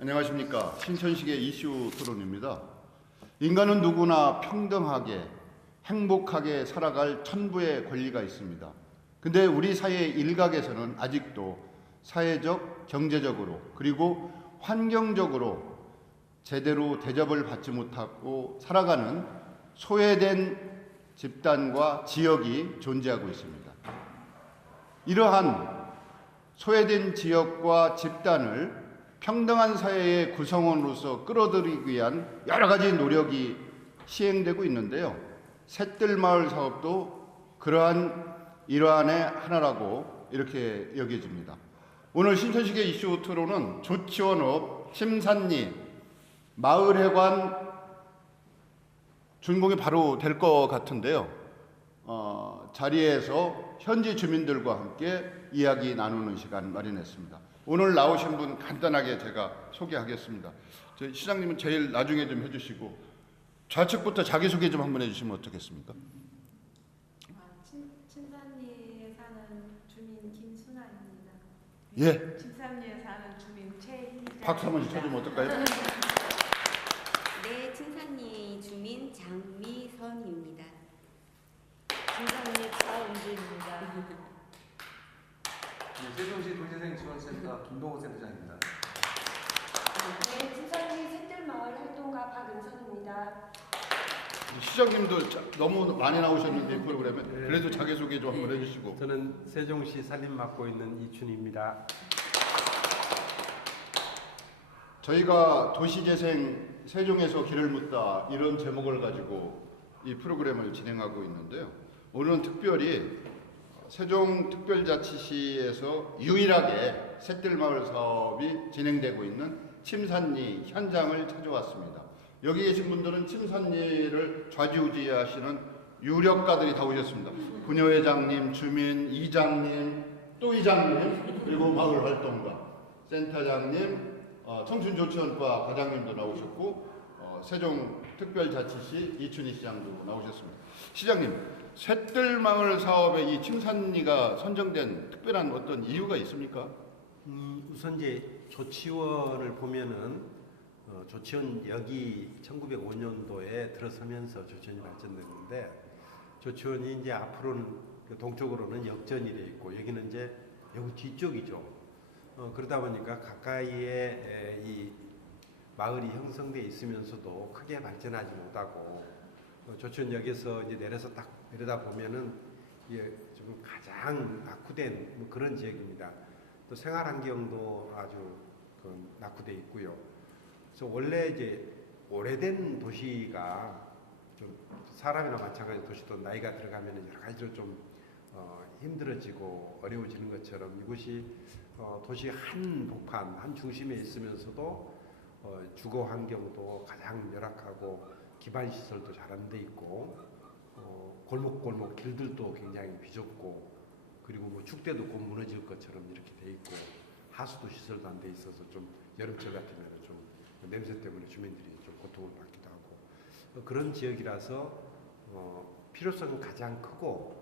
안녕하십니까. 신천식의 이슈 토론입니다. 인간은 누구나 평등하게 행복하게 살아갈 천부의 권리가 있습니다. 근데 우리 사회 일각에서는 아직도 사회적, 경제적으로 그리고 환경적으로 제대로 대접을 받지 못하고 살아가는 소외된 집단과 지역이 존재하고 있습니다. 이러한 소외된 지역과 집단을 평등한 사회의 구성원으로서 끌어들이기 위한 여러 가지 노력이 시행되고 있는데요. 셋들마을 사업도 그러한 일환의 하나라고 이렇게 여겨집니다. 오늘 신천식의 이슈 토론은 조치원업, 침산리, 마을회관 준공이 바로 될 것 같은데요. 자리에서 현지 주민들과 함께 이야기 나누는 시간 마련했습니다. 오늘 나오신 분 간단하게 제가 소개하겠습니다. 저희 시장님은 제일 나중에 좀 해주시고 좌측부터 자기소개 좀 한번 해주시면 어떻겠습니까? 침산리에 사는 주민 김순아입니다. 예. 침산리에 사는 주민 최희자. 박수 한번 쳐주면 어떨까요? 네, 침산리 주민 장미선입니다. 침산리 차은주입니다. 네, 세종시 도시재생지원센터 김동호 센터장입니다. 네, 침산리 셋들마을 활동가 박은선입니다. 시장님도 너무 많이 나오셨는데 이 프로그램에 그래도 자기소개 좀 한번 해주시고. 저는 세종시 살림 맡고 있는 이춘입니다. 저희가 도시재생 세종에서 길을 묻다 이런 제목을 가지고 이 프로그램을 진행하고 있는데요. 오늘은 특별히 세종특별자치시에서 유일하게 셋들마을 사업이 진행되고 있는 침산리 현장을 찾아왔습니다. 여기 계신 분들은 침산리를 좌지우지하시는 유력가들이 다 오셨습니다. 부녀회장님, 주민, 이장님, 또 이장님, 그리고 마을활동가, 센터장님, 청춘조치원과 과장님도 나오셨고 세종특별자치시 이춘희 시장도 나오셨습니다. 시장님, 셋들마을 사업에 이 침산리가 선정된 특별한 어떤 이유가 있습니까? 우선 이제 조치원을 보면은 조치원역이 1905년도에 들어서면서 조치원이 발전됐는데 조치원이 이제 앞으로는 동쪽으로는 역전이 돼 있고 여기는 이제 여기 뒤쪽이죠. 그러다 보니까 가까이에 이 마을이 형성돼 있으면서도 크게 발전하지 못하고 조치원역에서 이제 내려서 딱 내려다 보면은 이게 좀 가장 낙후된 뭐 그런 지역입니다. 또 생활 환경도 아주 낙후돼 있고요. 그래서 원래 이제 오래된 도시가 좀 사람이나 마찬가지 도시도 나이가 들어가면 여러 가지로 좀 힘들어지고 어려워지는 것처럼 이곳이 도시 한 복판 한 중심에 있으면서도 주거 환경도 가장 열악하고 기반 시설도 잘 안 돼 있고 골목골목 길들도 굉장히 비좁고 그리고 뭐 축대도 곧 무너질 것처럼 이렇게 돼 있고 하수도 시설도 안 돼 있어서 좀 여름철 같으면 좀 냄새 때문에 주민들이 좀 고통을 받기도 하고 그런 지역이라서 필요성은 가장 크고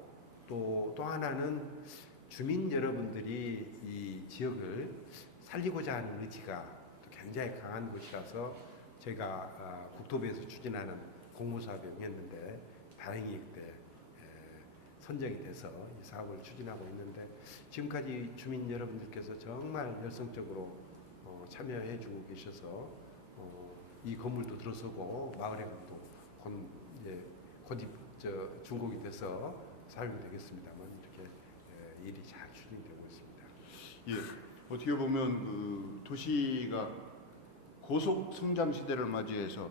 또 하나는 주민 여러분들이 이 지역을 살리고자 하는 의지가 또 굉장히 강한 곳이라서 저희가 국토부에서 추진하는 공모사업에 응했는데 다행히 그때 선정이 돼서 이 사업을 추진하고 있는데 지금까지 주민 여러분들께서 정말 열성적으로 참여해 주고 계셔서 이 건물도 들어서고 마을회관도 곧 준공이 돼서 사용이 되겠습니다만 이렇게 일이 잘 추진되고 있습니다. 예, 어떻게 보면 그 도시가 고속 성장 시대를 맞이해서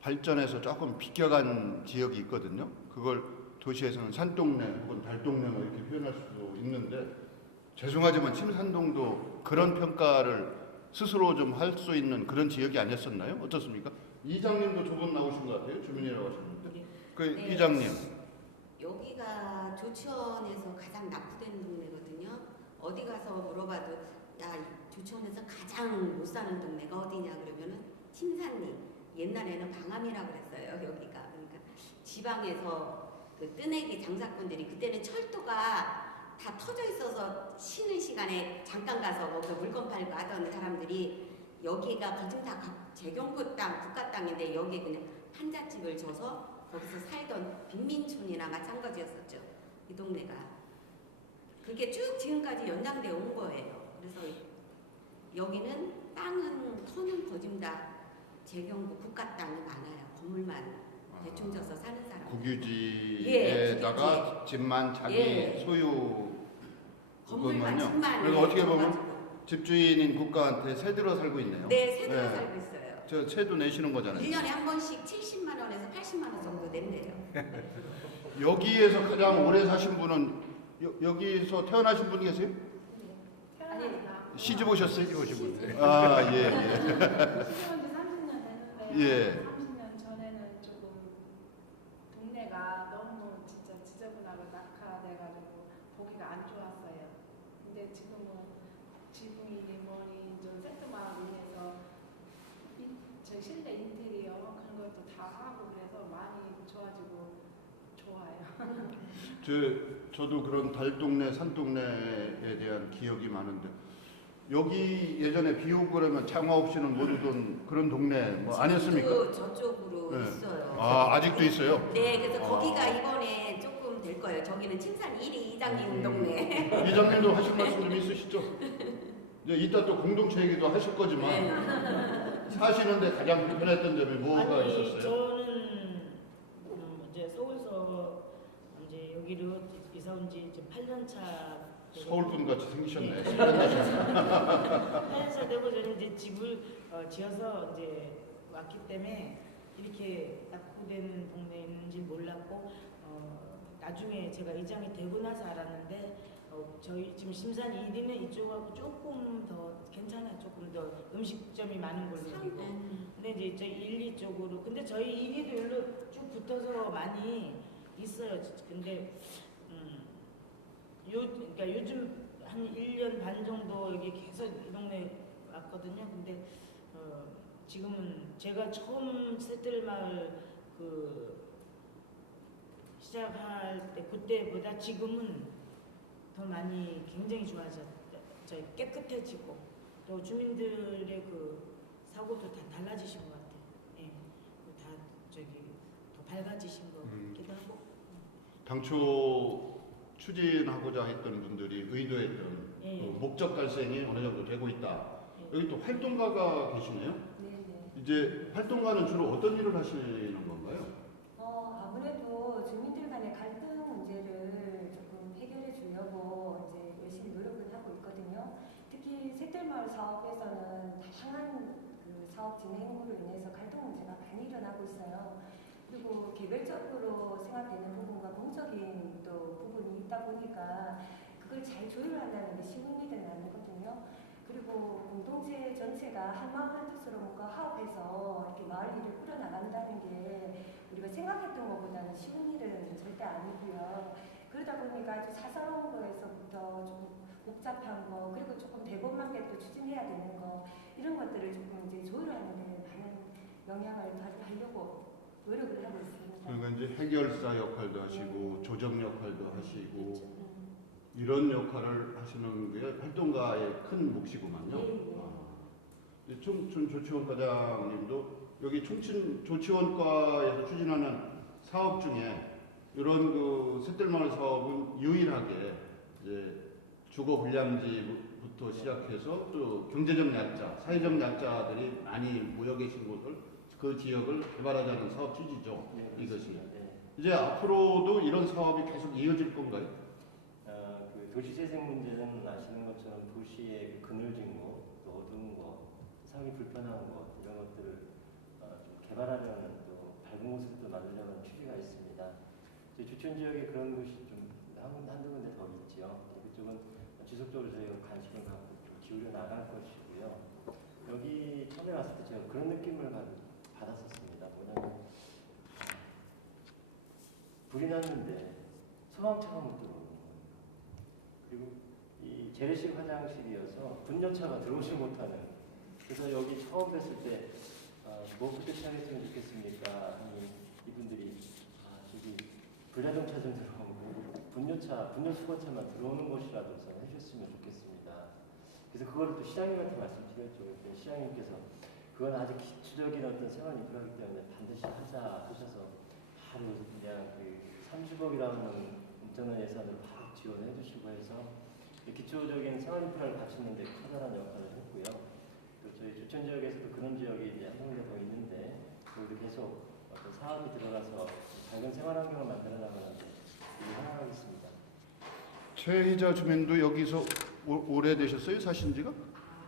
발전해서 조금 비껴간 지역이 있거든요. 그걸 도시에서는 산동네 혹은 달동네 이렇게 표현할 수도 있는데 죄송하지만 침산동도 그런 평가를 스스로 좀 할 수 있는 그런 지역이 아니었었나요? 어떻습니까? 이장님도 조금 나오신 것 같아요. 주민이라고 하셨는데. 그 네. 이장님. 여기가 조치원에서 가장 낙후된 동네거든요. 어디 가서 물어봐도 야, 조치원에서 가장 못 사는 동네가 어디냐 그러면은 침산리. 옛날에는 방암이라고 그랬어요. 여기가. 그러니까 지방에서 그 뜨내기 장사꾼들이 그때는 철도가 다 터져 있어서 쉬는 시간에 잠깐 가서 거기서 물건 팔고 하던 사람들이 여기가 거진 다 재경부 땅, 국가 땅인데 여기에 그냥 판잣집을 줘서 거기서 살던 빈민촌이나 마찬가지였었죠. 이 동네가. 그게 쭉 지금까지 연장되어 온 거예요. 그래서 여기는 땅은 터는 거진 다 재경부 국가 땅이 많아요. 건물만 대충 져서 사는 사람. 국유지에다가 집만 자기 예. 소유 건물만 그거군요. 집만. 그리고 어떻게 보면 져가지고. 집주인인 국가한테 세 들어 살고 있네요. 네, 세대로 네. 살고 있어요. 저 세도 내시는 거잖아요. 1년에 한 번씩 70만 원에서 80만 원 정도 낸대요. 여기에서 가장 오래 사신 분은 여기서 태어나신 분이 계세요? 태어났다. 시집 오셨어요? 시집 오신 분들. 아, 예, 시집온 지 30년 됐는데 예. 30년 전에는 조금 동네가 너무 진짜 지저분하고 낙하돼가지고 보기가 안 좋았어요. 근데 지금은 지붕이니 뭐니 좀 새콤하고 인해서 저 실내 인테리어 그런 것도 다 하고 그래서 많이 좋아지고 좋아요. 저도 그런 달동네, 산동네에 대한 기억이 많은데 여기 예전에 비 오고 그러면 장화 없이는 못 오던 그런 동네 뭐 아니었습니까? 지금도 저쪽으로 네. 있어요. 아, 아직도 있어요? 네, 그래서 거기가 이번에 조금 될 거예요. 저기는 친산 1위 이장님 동네. 이장님도 하실 말씀 좀 있으시죠? 이제 이따 또 공동체 얘기도 하실 거지만 네. 사시는데 가장 불편했던 점이 뭐가 아니, 있었어요? 저는 이제 서울서 이제 여기로 이사 온 지 이제 8년 차. 서울분 같이 생기셨네. 8년 차 되고 저는 이제 집을 지어서 이제 왔기 때문에 이렇게 낙후되는 동네에 있는지 몰랐고 나중에 제가 이장이 되고 나서 알았는데 저희 지금 심산 1위는 이쪽하고 조금 더 괜찮아요. 조금 더 음식점이 많은 걸로 알고. 근데 이제 저희 1, 2쪽으로 근데 저희 1위도 일로 쭉 붙어서 많이 있어요. 근데 그러니까 요즘 한 1년 반 정도 여기 계속 이 동네 왔거든요. 근데 지금은 제가 처음 새들마을 시작할 때 그때보다 지금은 더 많이 굉장히 좋아졌어요. 깨끗해지고 또 주민들의 사고도 다 달라지신 것 같아요. 예, 다 더 밝아지신 것 같기도 하고. 당초 추진하고자 했던 분들이 의도했던 예. 그 목적 달성이 어느 정도 되고 있다. 예. 여기 또 활동가가 계시네요. 네네. 이제 활동가는 주로 어떤 일을 하시는 건가요? 아무래도 주민들 간의 갈등 문제를 조금 해결해 주려고 이제 열심히 노력을 하고 있거든요. 특히 샛들마을 사업에서는 다양한 사업 진행으로 인해서 갈등 문제가 많이 일어나고 있어요. 그리고 개별적으로 생각되는 부분과 공적인 또 부분이 있다 보니까 그걸 잘 조율한다는 게 쉬운 일은 아니거든요. 그리고 공동체 전체가 한마음 한뜻으로 뭔가 화합해서 이렇게 마을 일을 꾸려나간다는 게 우리가 생각했던 것보다는 쉬운 일은 절대 아니고요. 그러다 보니까 아주 사사로운 거에서부터 조금 복잡한 거 그리고 조금 대범하게 또 추진해야 되는 거 이런 것들을 조금 이제 조율하는 데 많은 영향을 하려고 노력을 하고 있습니다. 그러니까 이제 해결사 역할도 하시고 조정 역할도 하시고 그렇죠. 이런 역할을 하시는 게 활동가의 큰 몫이구만요. 예. 청춘 조치원 과장님도 여기 청춘 조치원과에서 추진하는 사업 중에 이런 샛들마을 사업은 유일하게 이제 주거 불량지부터 시작해서 또 경제적 약자, 사회적 약자들이 많이 모여 계신 곳을 그 지역을 개발하자는 사업 취지죠. 네, 이것이. 네. 이제 앞으로도 이런 사업이 계속 이어질 건가요? 도시재생 문제는 아시는 것처럼 도시의 그늘진 곳, 또 어두운 곳, 살기 불편한 곳 이런 것들을 좀 개발하려는 또 밝은 모습도 만들려는 취지가 있습니다. 저희 주천 지역에 그런 곳이 좀 한두 군데 더 있죠. 그쪽은 지속적으로 저희가 관심을 갖고 좀 기울여 나갈 것이고요. 여기 처음에 왔을 때 제가 그런 느낌을 받았었습니다. 뭐냐면 불이 났는데 소방차가 못 들어오는 거예요. 그리고 이 재래식 화장실이어서 분뇨차가 들어오지 못하는. 그래서 여기 처음 뵀을 때 무엇부터 시작했으면 좋겠습니까? 하니 이분들이 저기 불자동차 좀 들어오고 분뇨수거차만 들어오는 곳이라도 우선 해주셨으면 좋겠습니다. 그래서 그걸 또 시장님한테 말씀드렸죠. 그랬더니 시장님께서 그건 아주 기초적인 어떤 생활 인프라이기 때문에 반드시 하자 하셔서 바로 그냥 그 30억이라는 엄청난 예산을 바로 지원해 주시고 해서 기초적인 생활 인프라를 갖추는 데 커다란 역할을 했고요. 또 저희 주천 지역에서도 그런 지역이 이제 한 군데 더 있는데 거기도 계속 어떤 사업이 들어가서 밝은 생활 환경을 만들어 나가는 데 하겠습니다. 최희자 주민도 여기서 오래되셨어요? 사신 지가?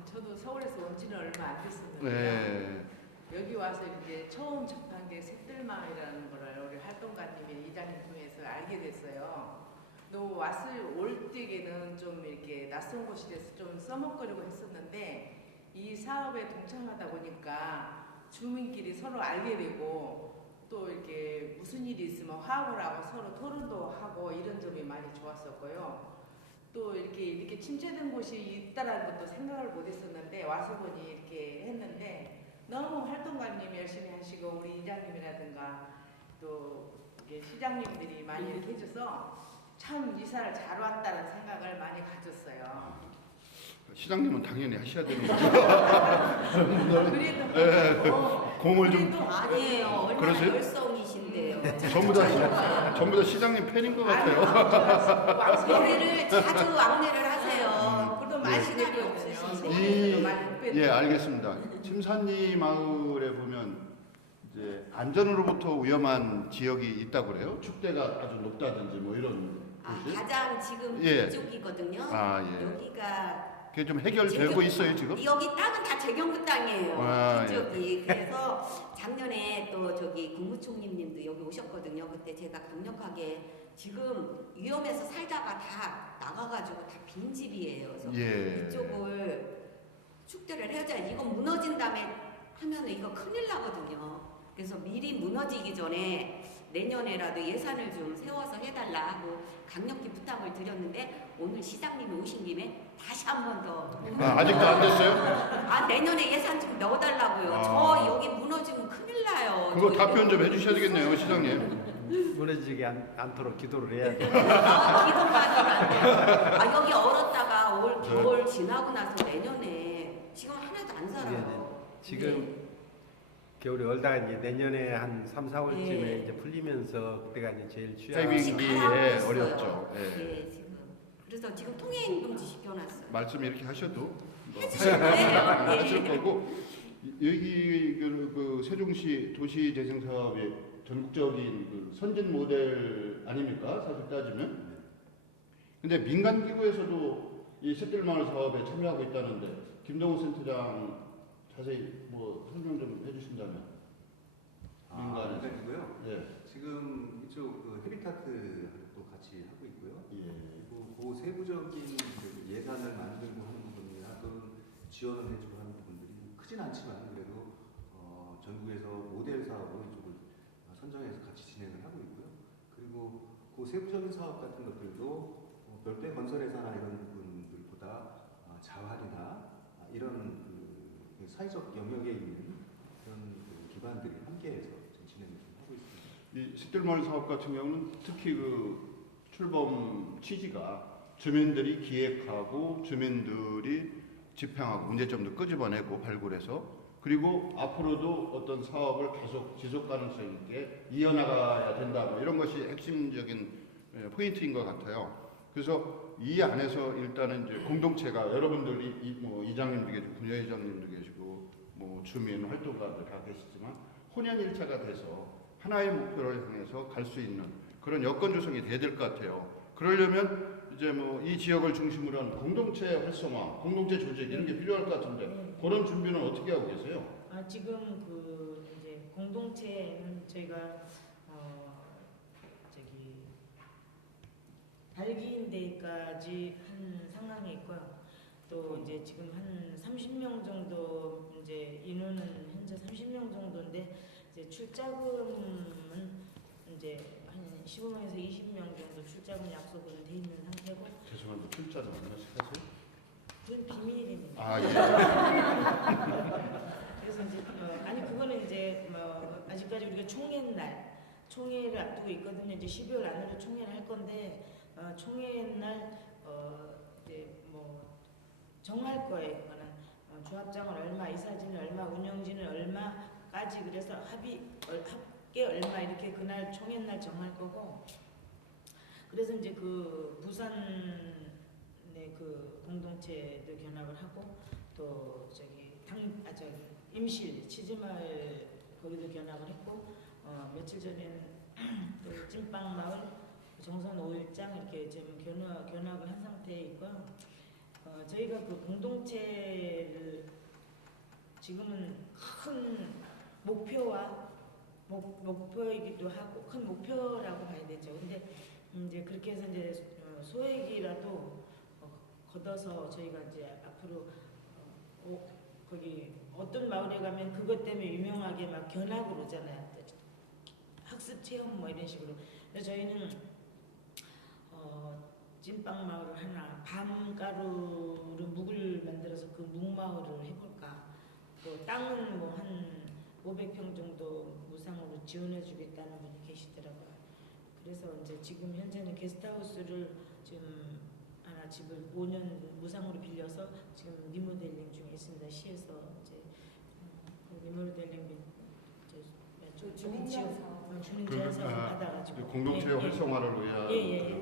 저도 서울에서 온 지는 얼마 안 됐었는데요. 네. 여기 와서 이제 처음 접한 게 샛들마을이라는 거를 우리 활동가님이 이장님 통해서 알게 됐어요. 또 올 때에는 좀 이렇게 낯선 곳이라서 좀 써먹거리고 했었는데 이 사업에 동참하다 보니까 주민끼리 서로 알게 되고 또 이렇게 무슨 일이 있으면 화합을 하고 서로 토론도 하고 이런 점이 많이 좋았었고요. 또 이렇게 침체된 곳이 있다라는 것도 생각을 못 했었는데 와서 보니 이렇게 했는데 너무 활동가님이 열심히 하시고 우리 이장님이라든가 또 이렇게 시장님들이 많이 이렇게 해줘서 참 이사를 잘 왔다는 생각을 많이 가졌어요. 시장님은 당연히 하셔야 되는 거죠. 그래도 공을 좀 아니에요. 얼마나 그러세요? 열성이신데요. 전부 다 시장님 팬인 것 같아요. 노래를 자주 왕래를 하세요. 그래도 많이 시간이 시간이 없으신데. 예, 알겠습니다. 침산리 마을에 보면 이제 안전으로부터 위험한 지역이 있다고 그래요. 축대가 아주 높다든지 뭐 이런 곳이. 가장 지금 예. 이쪽이거든요. 예. 여기가 그게 좀 해결되고 있어요 지금? 여기 땅은 다 재경부 땅이에요. 예. 이쪽이. 그래서 작년에 또 저기 국무총리님도 여기 오셨거든요. 그때 제가 강력하게 지금 위험해서 살다가 다 나가가지고 다 빈집이에요. 그래서 예. 이쪽을 축대를 해야지. 이거 무너진 다음에 하면은 이거 큰일 나거든요. 그래서 미리 무너지기 전에 내년에라도 예산을 좀 세워서 해달라 하고 강력히 부탁을 드렸는데 오늘 시장님이 오신 김에 다시 한 번 더. 아직도 안 됐어요? 내년에 예산 좀 넣어달라고요. 저 여기 무너지면 큰일 나요. 그거 답변 좀 해주셔야 되겠네요, 시장님. 무너지지 않도록 기도를 해야 돼요. 기도만은 안 돼요. 여기 얼었다가 올 겨울 지나고 나서 내년에 지금 하나도 안 살아요. 지금 겨울에 얼다가 이제 내년에 한 3, 4월쯤에 네. 이제 풀리면서 그때가 이제 제일 취약. 세이빙비에 가라앉았어요. 어렵죠. 예. 예, 지금. 그래서 지금 통행금지 시켜놨어요. 말씀 이렇게 하셔도 뭐 해주실 거예요. 하실 거고 여기 그 세종시 도시재생 사업의 전국적인 그 선진 모델 아닙니까? 사실 따지면. 근데 민간 기구에서도 이 샛들마을 사업에 참여하고 있다는데 김동호 센터장 자세히 뭐 설명 좀 해주신다면. 민간에서. 민간이고요. 예. 지금 이쪽 그 헤비타트도 같이 하고 있고요. 예. 그리고 그 세부적인 그 예산을 만들고 하는 부분이나 또는 지원을 해주고 하는 부분들이 크진 않지만 그래도 전국에서 모델 사업으로 이쪽을 선정해서 같이 진행을 하고 있고요. 그리고 그 세부적인 사업 같은 것들도 별도의 건설회사나 이런 부분들보다 자활이나 이런 그 사회적 영역에 있는 그런 그 기관들이 함께해서 진행을 좀 하고 있습니다. 이 싯들마을 사업 같은 경우는 특히 그 출범 취지가 주민들이 기획하고 주민들이 집행하고 문제점도 끄집어내고 발굴해서 그리고 앞으로도 어떤 사업을 계속 지속 가능성 있게 이어나가야 된다 뭐 이런 것이 핵심적인 포인트인 것 같아요. 그래서 이 안에서 일단은 이제 공동체가 여러분들 뭐 이장님도 계시고 부녀회장님도 계시고 뭐 주민 활동가들 다 계시지만 혼연일체가 돼서 하나의 목표를 향해서 갈 수 있는 그런 여건 조성이 돼야 될 것 같아요. 그러려면 이제 뭐 이 지역을 중심으로 한 공동체 활성화, 공동체 조직 이런 게 필요할 것 같은데 그런 준비는 어떻게 하고 계세요? 지금 그 이제 공동체는 저희가 발기인 데까지 한 상황이 있고요. 또 이제 지금 한 30명 정도 이제 인원은 현재 30명 정도인데 이제 출자금은 이제 한 15명에서 20명 정도 출자금 약속은 돼 있는 상태고. 죄송한데 출자는 얼마씩 하세요? 그건 비밀입니다. 예. 그래서 이제 그거는 이제 아직까지 우리가 총회를 앞두고 있거든요. 이제 12월 안으로 총회를 할 건데 총회 날 이제 뭐 정할 거예요. 그거는 조합장은 얼마, 이사진은 얼마, 운영진은 얼마까지 그래서 합계 얼마 이렇게 그날 총회날 정할 거고. 그래서 이제 그 부산의 그 공동체도 견학을 하고 또 저기 임실 치즈마을 거기도 견학을 했고 며칠 전에는 또 찐빵마을 정선 5일장 이렇게 지금 견학을 한 상태에 있고요. 저희가 그 공동체를 지금은 큰 목표와 목표이기도 하고 큰 목표라고 봐야 되죠. 근데 이제 그렇게 해서 이제 소액이라도 걷어서 저희가 이제 앞으로 거기 어떤 마을에 가면 그것 때문에 유명하게 막 견학을 오잖아요. 학습 체험 뭐 이런 식으로. 그래서 저희는 찐빵 마을을 하나 밤가루로 묵을 만들어서 그 묵마을을 해볼까. 또 땅은 뭐 한 500평 정도 무상으로 지원해주겠다는 분이 계시더라고요. 그래서 이제 지금 현재는 게스트하우스를 지금 하나 집을 5년 무상으로 빌려서 지금 리모델링 중에 있습니다. 시에서 이제 리모델링 주민 지원 사업을 받아가지고 공동체 활성화를 위한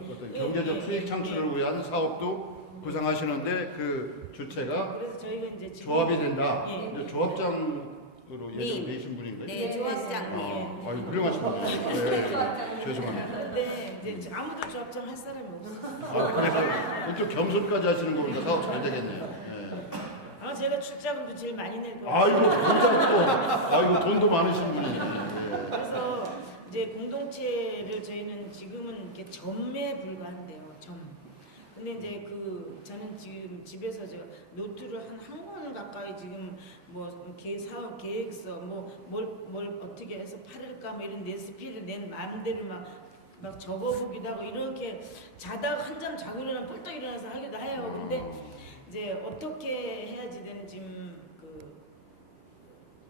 어떤 예, 경제적 예, 수익 창출을 예. 위한 사업도 구상하시는데 그 주체가 그래서 저희가 이제 지금 조합이 된다. 예. 이제 조합장으로 예정되신 분인가요? 네, 조합장님. 아유, 훌륭하십니다. 네, 죄송합니다. 근데 이제 아무도 조합장 할 사람이 없어요. 그래서 좀 겸손까지 하시는 거 보니까 사업 잘 되겠네요. 네. 아마 제가 출자금도 제일 많이 낼 거예요. 아이고, 아이고, 돈도 많으신 분이. 네. 그래서 이제 공동체를 저희는 지금은 이렇게 점에 불과한데요. 점. 근데 이제 저는 지금 집에서 노트를 한 권 가까이 지금 뭐 사업 계획서 뭘 어떻게 해서 팔을까 뭐 이런 레시피를 낸 마음대로 막 적어보기도 하고 이렇게 자다가 한잠 자고 일어나면 벌떡 일어나서 하기도 해요. 근데 이제 어떻게 해야지 되는 지금 그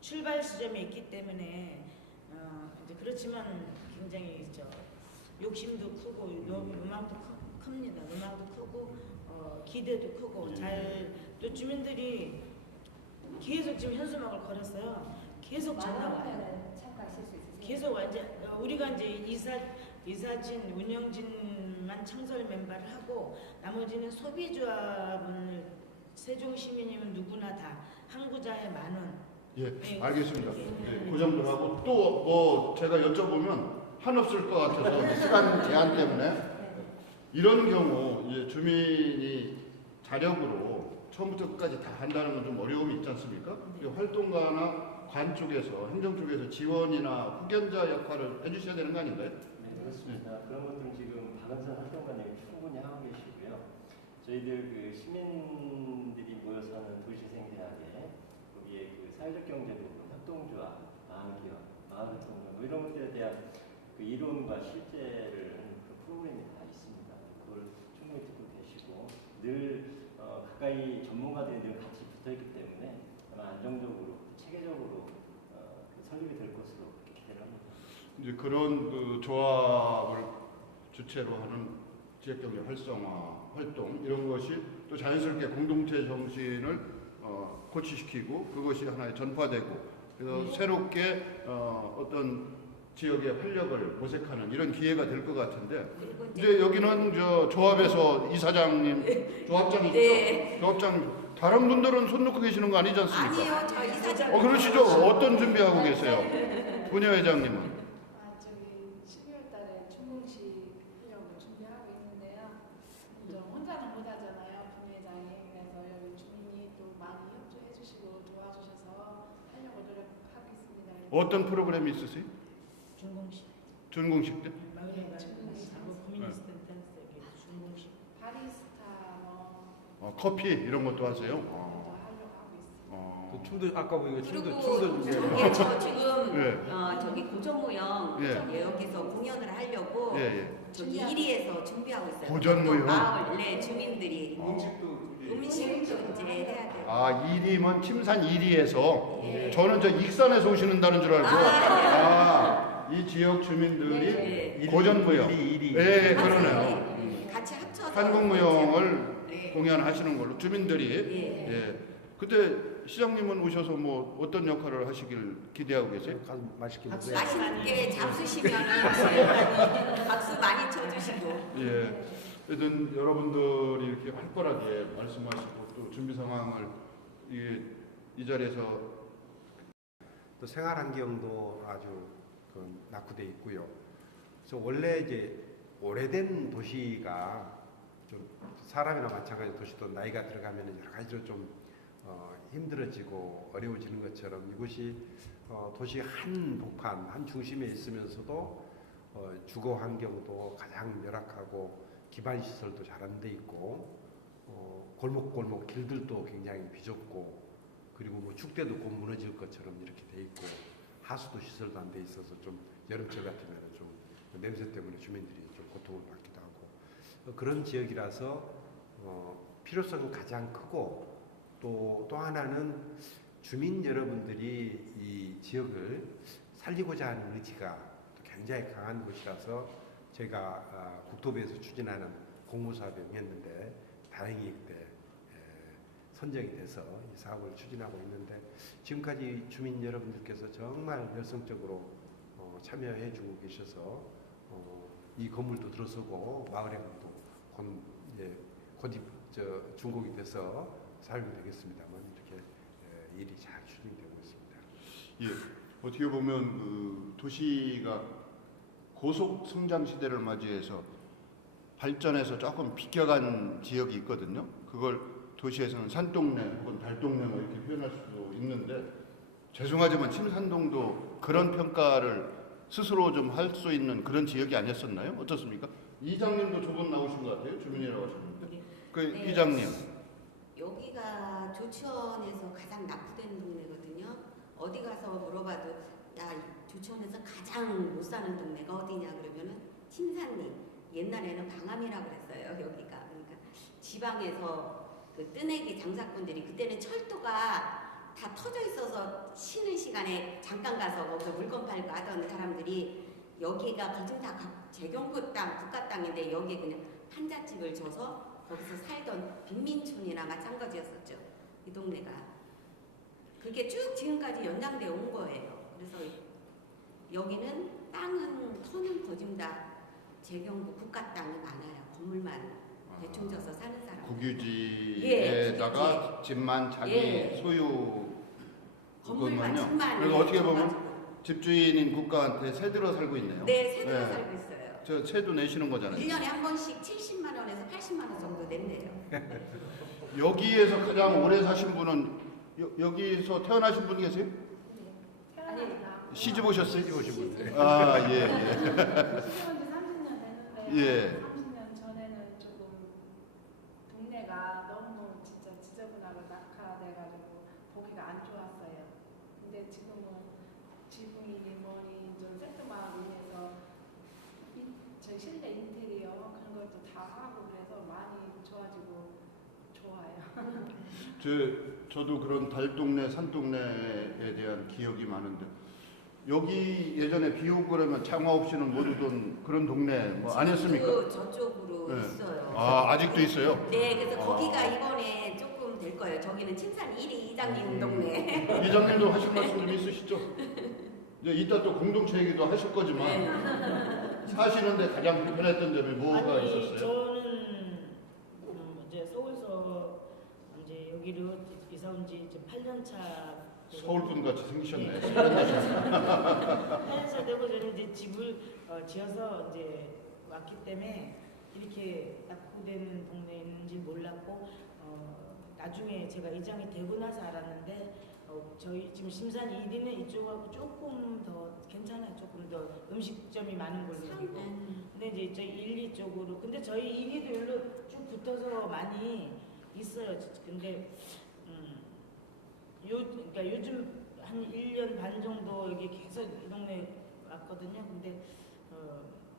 출발 시점에 있기 때문에 이제 그렇지만 굉장히 욕심도 크고 음악도 큽니다. 음악도 크고 기대도 크고 또 주민들이 계속 지금 현수막을 걸었어요. 계속 전화와요. 참가하실 수 있으세요? 계속 완전 우리가 이제 이사진, 운영진만 창설 멤버를 하고 나머지는 소비조합을 세종 시민이면 누구나 다 항구자에 10,000원. 예, 네. 알겠습니다. 예. 네, 그 정도 하고 또 뭐 제가 여쭤보면 한없을 것 같아서 시간 제한 때문에 이런 경우 이제 주민이 자력으로 처음부터 끝까지 다 한다는 건 좀 어려움이 있지 않습니까? 네. 활동가나 관 쪽에서 행정 쪽에서 지원이나 후견자 역할을 해주셔야 되는 거 아닌가요? 네, 그렇습니다. 그런 것들은 지금 박은선 활동가님이 충분히 하고 계시고요. 저희들 그 시민들이 모여서 하는 도시생태학에 거기에 그 사회적 경제 부분, 협동조합, 마을기업, 마을협동조 뭐 이런 것들에 대한 그 이론과 실제를 하는 그 프로그램이 다 있습니다. 그걸 충분히 듣고 계시고 늘 가까이 전문가들이 늘 같이 붙어있기 때문에 아마 안정적으로 체계적으로 설립이 될 것으로 그렇게 기대를 합니다. 이제 그런 그 조합을 주체로 하는 지역경제 활성화 활동 이런 것이 또 자연스럽게 공동체 정신을 고취시키고 그것이 하나의 전파되고 그래서 새롭게 어떤 지역의 활력을 모색하는 이런 기회가 될 것 같은데 이제 여기는 조합에서 이사장님, 조합장이죠. 네. 조합장 다른 분들은 손 놓고 계시는 거 아니지 않습니까? 아니요, 저 이사장. 그러시죠. 어떤 준비하고 계세요? 분야 회장님은? 저기 12월 달에 중공식 하려고 준비하고 있는데요. 이제 혼자는 못 하잖아요, 분회장이. 그래서 여기 주민이 또 많이 협조해 주시고 도와주셔서 하려고 노력하겠습니다. 어떤 프로그램이 있으세요? 준공식. 준공식 때? 마을에 가고 구민센터 준공식. 바리스타 커피 이런 것도 하세요? 하려고 하고 있습니다. 그 춤도 아까 보니까 그리고 춤도 저기 저 지금 예. 저기 고전무용 예. 저기 여기서 공연을 하려고 예. 저기 1위에서 준비하고 있어요. 고전무용? 마을 네 주민들이 음식도 음식도 이제 해야 돼요. 아, 이리면 침산 이리에서 예. 저는 저 익산에서 오시는다는 줄 알고 이 지역 주민들이 네. 고전무용 일이. 네, 그러네요. 같이 합쳐서 한국무용을 네. 공연하시는 걸로 주민들이. 예. 예. 그때 시장님은 오셔서 뭐 어떤 역할을 하시길 기대하고 계세요? 가서 맛있게 박수. 먹어요. 맛있게 잡수시면은 박수 많이 쳐주시고. 예. 하여튼 여러분들이 이렇게 활발하게 말씀하시고 또 준비 상황을 이 자리에서 또 생활 환경도 아주 낙후돼 있고요. 그래서 원래 이제 오래된 도시가 좀 사람이나 마찬가지 도시도 나이가 들어가면 여러 가지로 좀 힘들어지고 어려워지는 것처럼 이곳이 도시 한 복판, 한 중심에 있으면서도 주거 환경도 가장 열악하고 기반 시설도 잘 안 돼 있고 골목골목 길들도 굉장히 비좁고 그리고 뭐 축대도 곧 무너질 것처럼 이렇게 돼 있고 하수도 시설도 안 돼 있어서 좀 여름철 같으면 좀 냄새 때문에 주민들이 좀 고통을 받기도 하고 그런 지역이라서 필요성이 가장 크고 또 하나는 주민 여러분들이 이 지역을 살리고자 하는 의지가 또 굉장히 강한 곳이라서 제가 국토부에서 추진하는 공모사업에 응했는데 다행히 그때 선정이 돼서 이 사업을 추진하고 있는데 지금까지 주민 여러분들께서 정말 열성적으로 참여해 주고 계셔서 이 건물도 들어서고 마을행도 곧 준공이 돼서 살게 되겠습니다만 이렇게 일이 잘 추진되고 있습니다. 예. 어떻게 보면 그 도시가 고속 성장 시대를 맞이해서 발전해서 조금 비껴간 지역이 있거든요. 그걸 도시에서는 산동네 혹은 달동네 뭐 이렇게 표현할 수도 있는데 죄송하지만 침산동도 그런 평가를 스스로 좀 할 수 있는 그런 지역이 아니었었나요? 어떻습니까? 이장님도 조금 나오신 것 같아요. 주민이라고 하셨는데. 그 네. 이장님. 여기가 조치원에서 가장 낙후된 동네거든요. 어디 가서 물어봐도 야 조치원에서 가장 못 사는 동네가 어디냐 그러면은 침산리. 옛날에는 방암이라고 그랬어요. 여기가 그러니까 지방에서 그 뜨내기 장사꾼들이 그때는 철도가 다 터져 있어서 쉬는 시간에 잠깐 가서 거기서 물건 팔고 하던 사람들이 여기가 거진 다 재경부 땅, 국가 땅인데 여기에 그냥 판잣집을 줘서 거기서 살던 빈민촌이나 마찬가지였었죠. 이 동네가. 그게 쭉 지금까지 연장되어 온 거예요. 그래서 여기는 땅은 터는 거진 다 재경부 국가 땅이 많아요. 건물만 대충 져서 사는 사람. 국유지에다가 집만 자기 소유 건물만 거군요. 집만. 그리고 어떻게 보면 집주인인 국가한테 세 들어 살고 있네요. 네, 세 들어 네. 살고 있어요. 저 세도 내시는 거잖아요. 1년에 한 번씩 70만 원에서 80만 원 정도 낸대요. 여기에서 가장 오래 사신 분은 여기서 태어나신 분 계세요? 태어났나? 시집 오셨어요? 시집 오신 분들. 아, 예, 시집온 지 30년 됐는데 예. 30년 전에는 조금 동네가 너무 진짜 지저분하고 낙하돼가지고 보기가 안 좋았어요. 근데 지금은 지붕이니 뭐니 좀 새콤하고 해서 저희 실내 인테리어 그런 것도 다 하고 그래서 많이 좋아지고 좋아요. 저도 그런 달동네, 산동네에 대한 기억이 많은데 여기 예전에 비 오고 그러면 장화 없이는 못 오던 그런 동네 뭐 아니었습니까? 저쪽으로 네. 있어요. 아, 아직도 있어요? 네, 그래서 거기가 이번에 조금 될 거예요. 저기는 침산 1위 이장님 동네. 이장님도 하실 말씀 좀 있으시죠? 이제 이따 또 공동체 얘기도 하실 거지만 네. 사시는데 가장 불편했던 점이 뭐가 있었어요? 저는 이제 서울서 이제 여기로 이사 온 지 이제 8년 차. 서울분 같이 생기셨네. 8년 되고 저는 이제 집을 지어서 이제 왔기 때문에 이렇게 낙후되는 동네에 있는지 몰랐고 나중에 제가 이장이 되고 나서 알았는데 저희 지금 심산 1위는 이쪽하고 조금 더 괜찮아요. 조금 더 음식점이 많은 골목이고. 근데 이제 저희 1, 2쪽으로 근데 저희 1위도 일로 쭉 붙어서 많이 있어요. 근데 그러니까 요즘 한 1년 반 정도 여기 계속 이 동네 왔거든요. 근데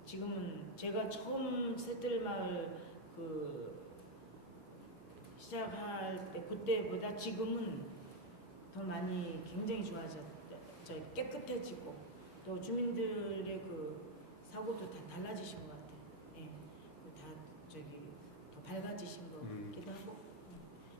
지금은 제가 처음 새들마을 그 시작할 때 그때보다 지금은 더 많이 굉장히 좋아졌어요. 깨끗해지고 또 주민들의 그 사고도 다 달라지신 것 같아요. 예, 다 더 밝아지신 것 같기도 하고.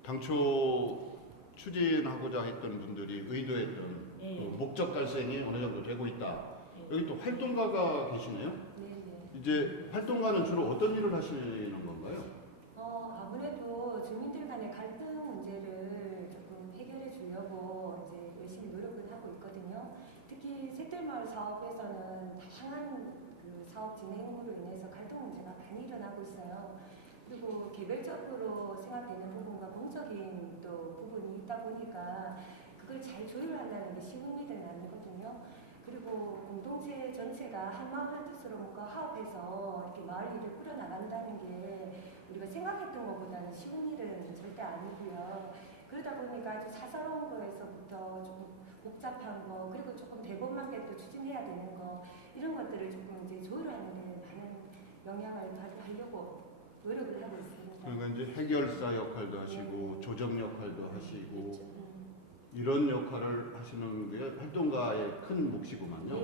당초 추진하고자 했던 분들이 의도했던 예. 그 목적 달성이 어느 정도 되고 있다. 예. 여기 또 활동가가 계시네요. 네네. 이제 활동가는 주로 어떤 일을 하시는 건가요? 아무래도 주민들 간의 갈등 문제를 조금 해결해 주려고 이제 열심히 노력을 하고 있거든요. 특히 샛들마을 사업에서는 다양한 그 사업 진행으로 인해서 갈등 문제가 많이 일어나고 있어요. 그리고 개별적으로 생각되는 부분과 공적인 또 부분이 있다 보니까 그걸 잘 조율한다는 게 쉬운 일은 아니거든요. 그리고 공동체 전체가 한마음 한뜻으로 뭔가 화합해서 이렇게 마을 일을 꾸려나간다는 게 우리가 생각했던 것보다는 쉬운 일은 절대 아니고요. 그러다 보니까 아주 사사로운 거에서부터 조금 복잡한 거, 그리고 조금 대범하게 또 추진해야 되는 거, 이런 것들을 조금 이제 조율하는 데 많은 영향을 하려고 노력을 하고 있습니다. 그러니까 이제 해결사 역할도 하시고 조정 역할도 하시고 그렇죠. 이런 역할을 하시는 게 활동가의 큰 몫이구만요.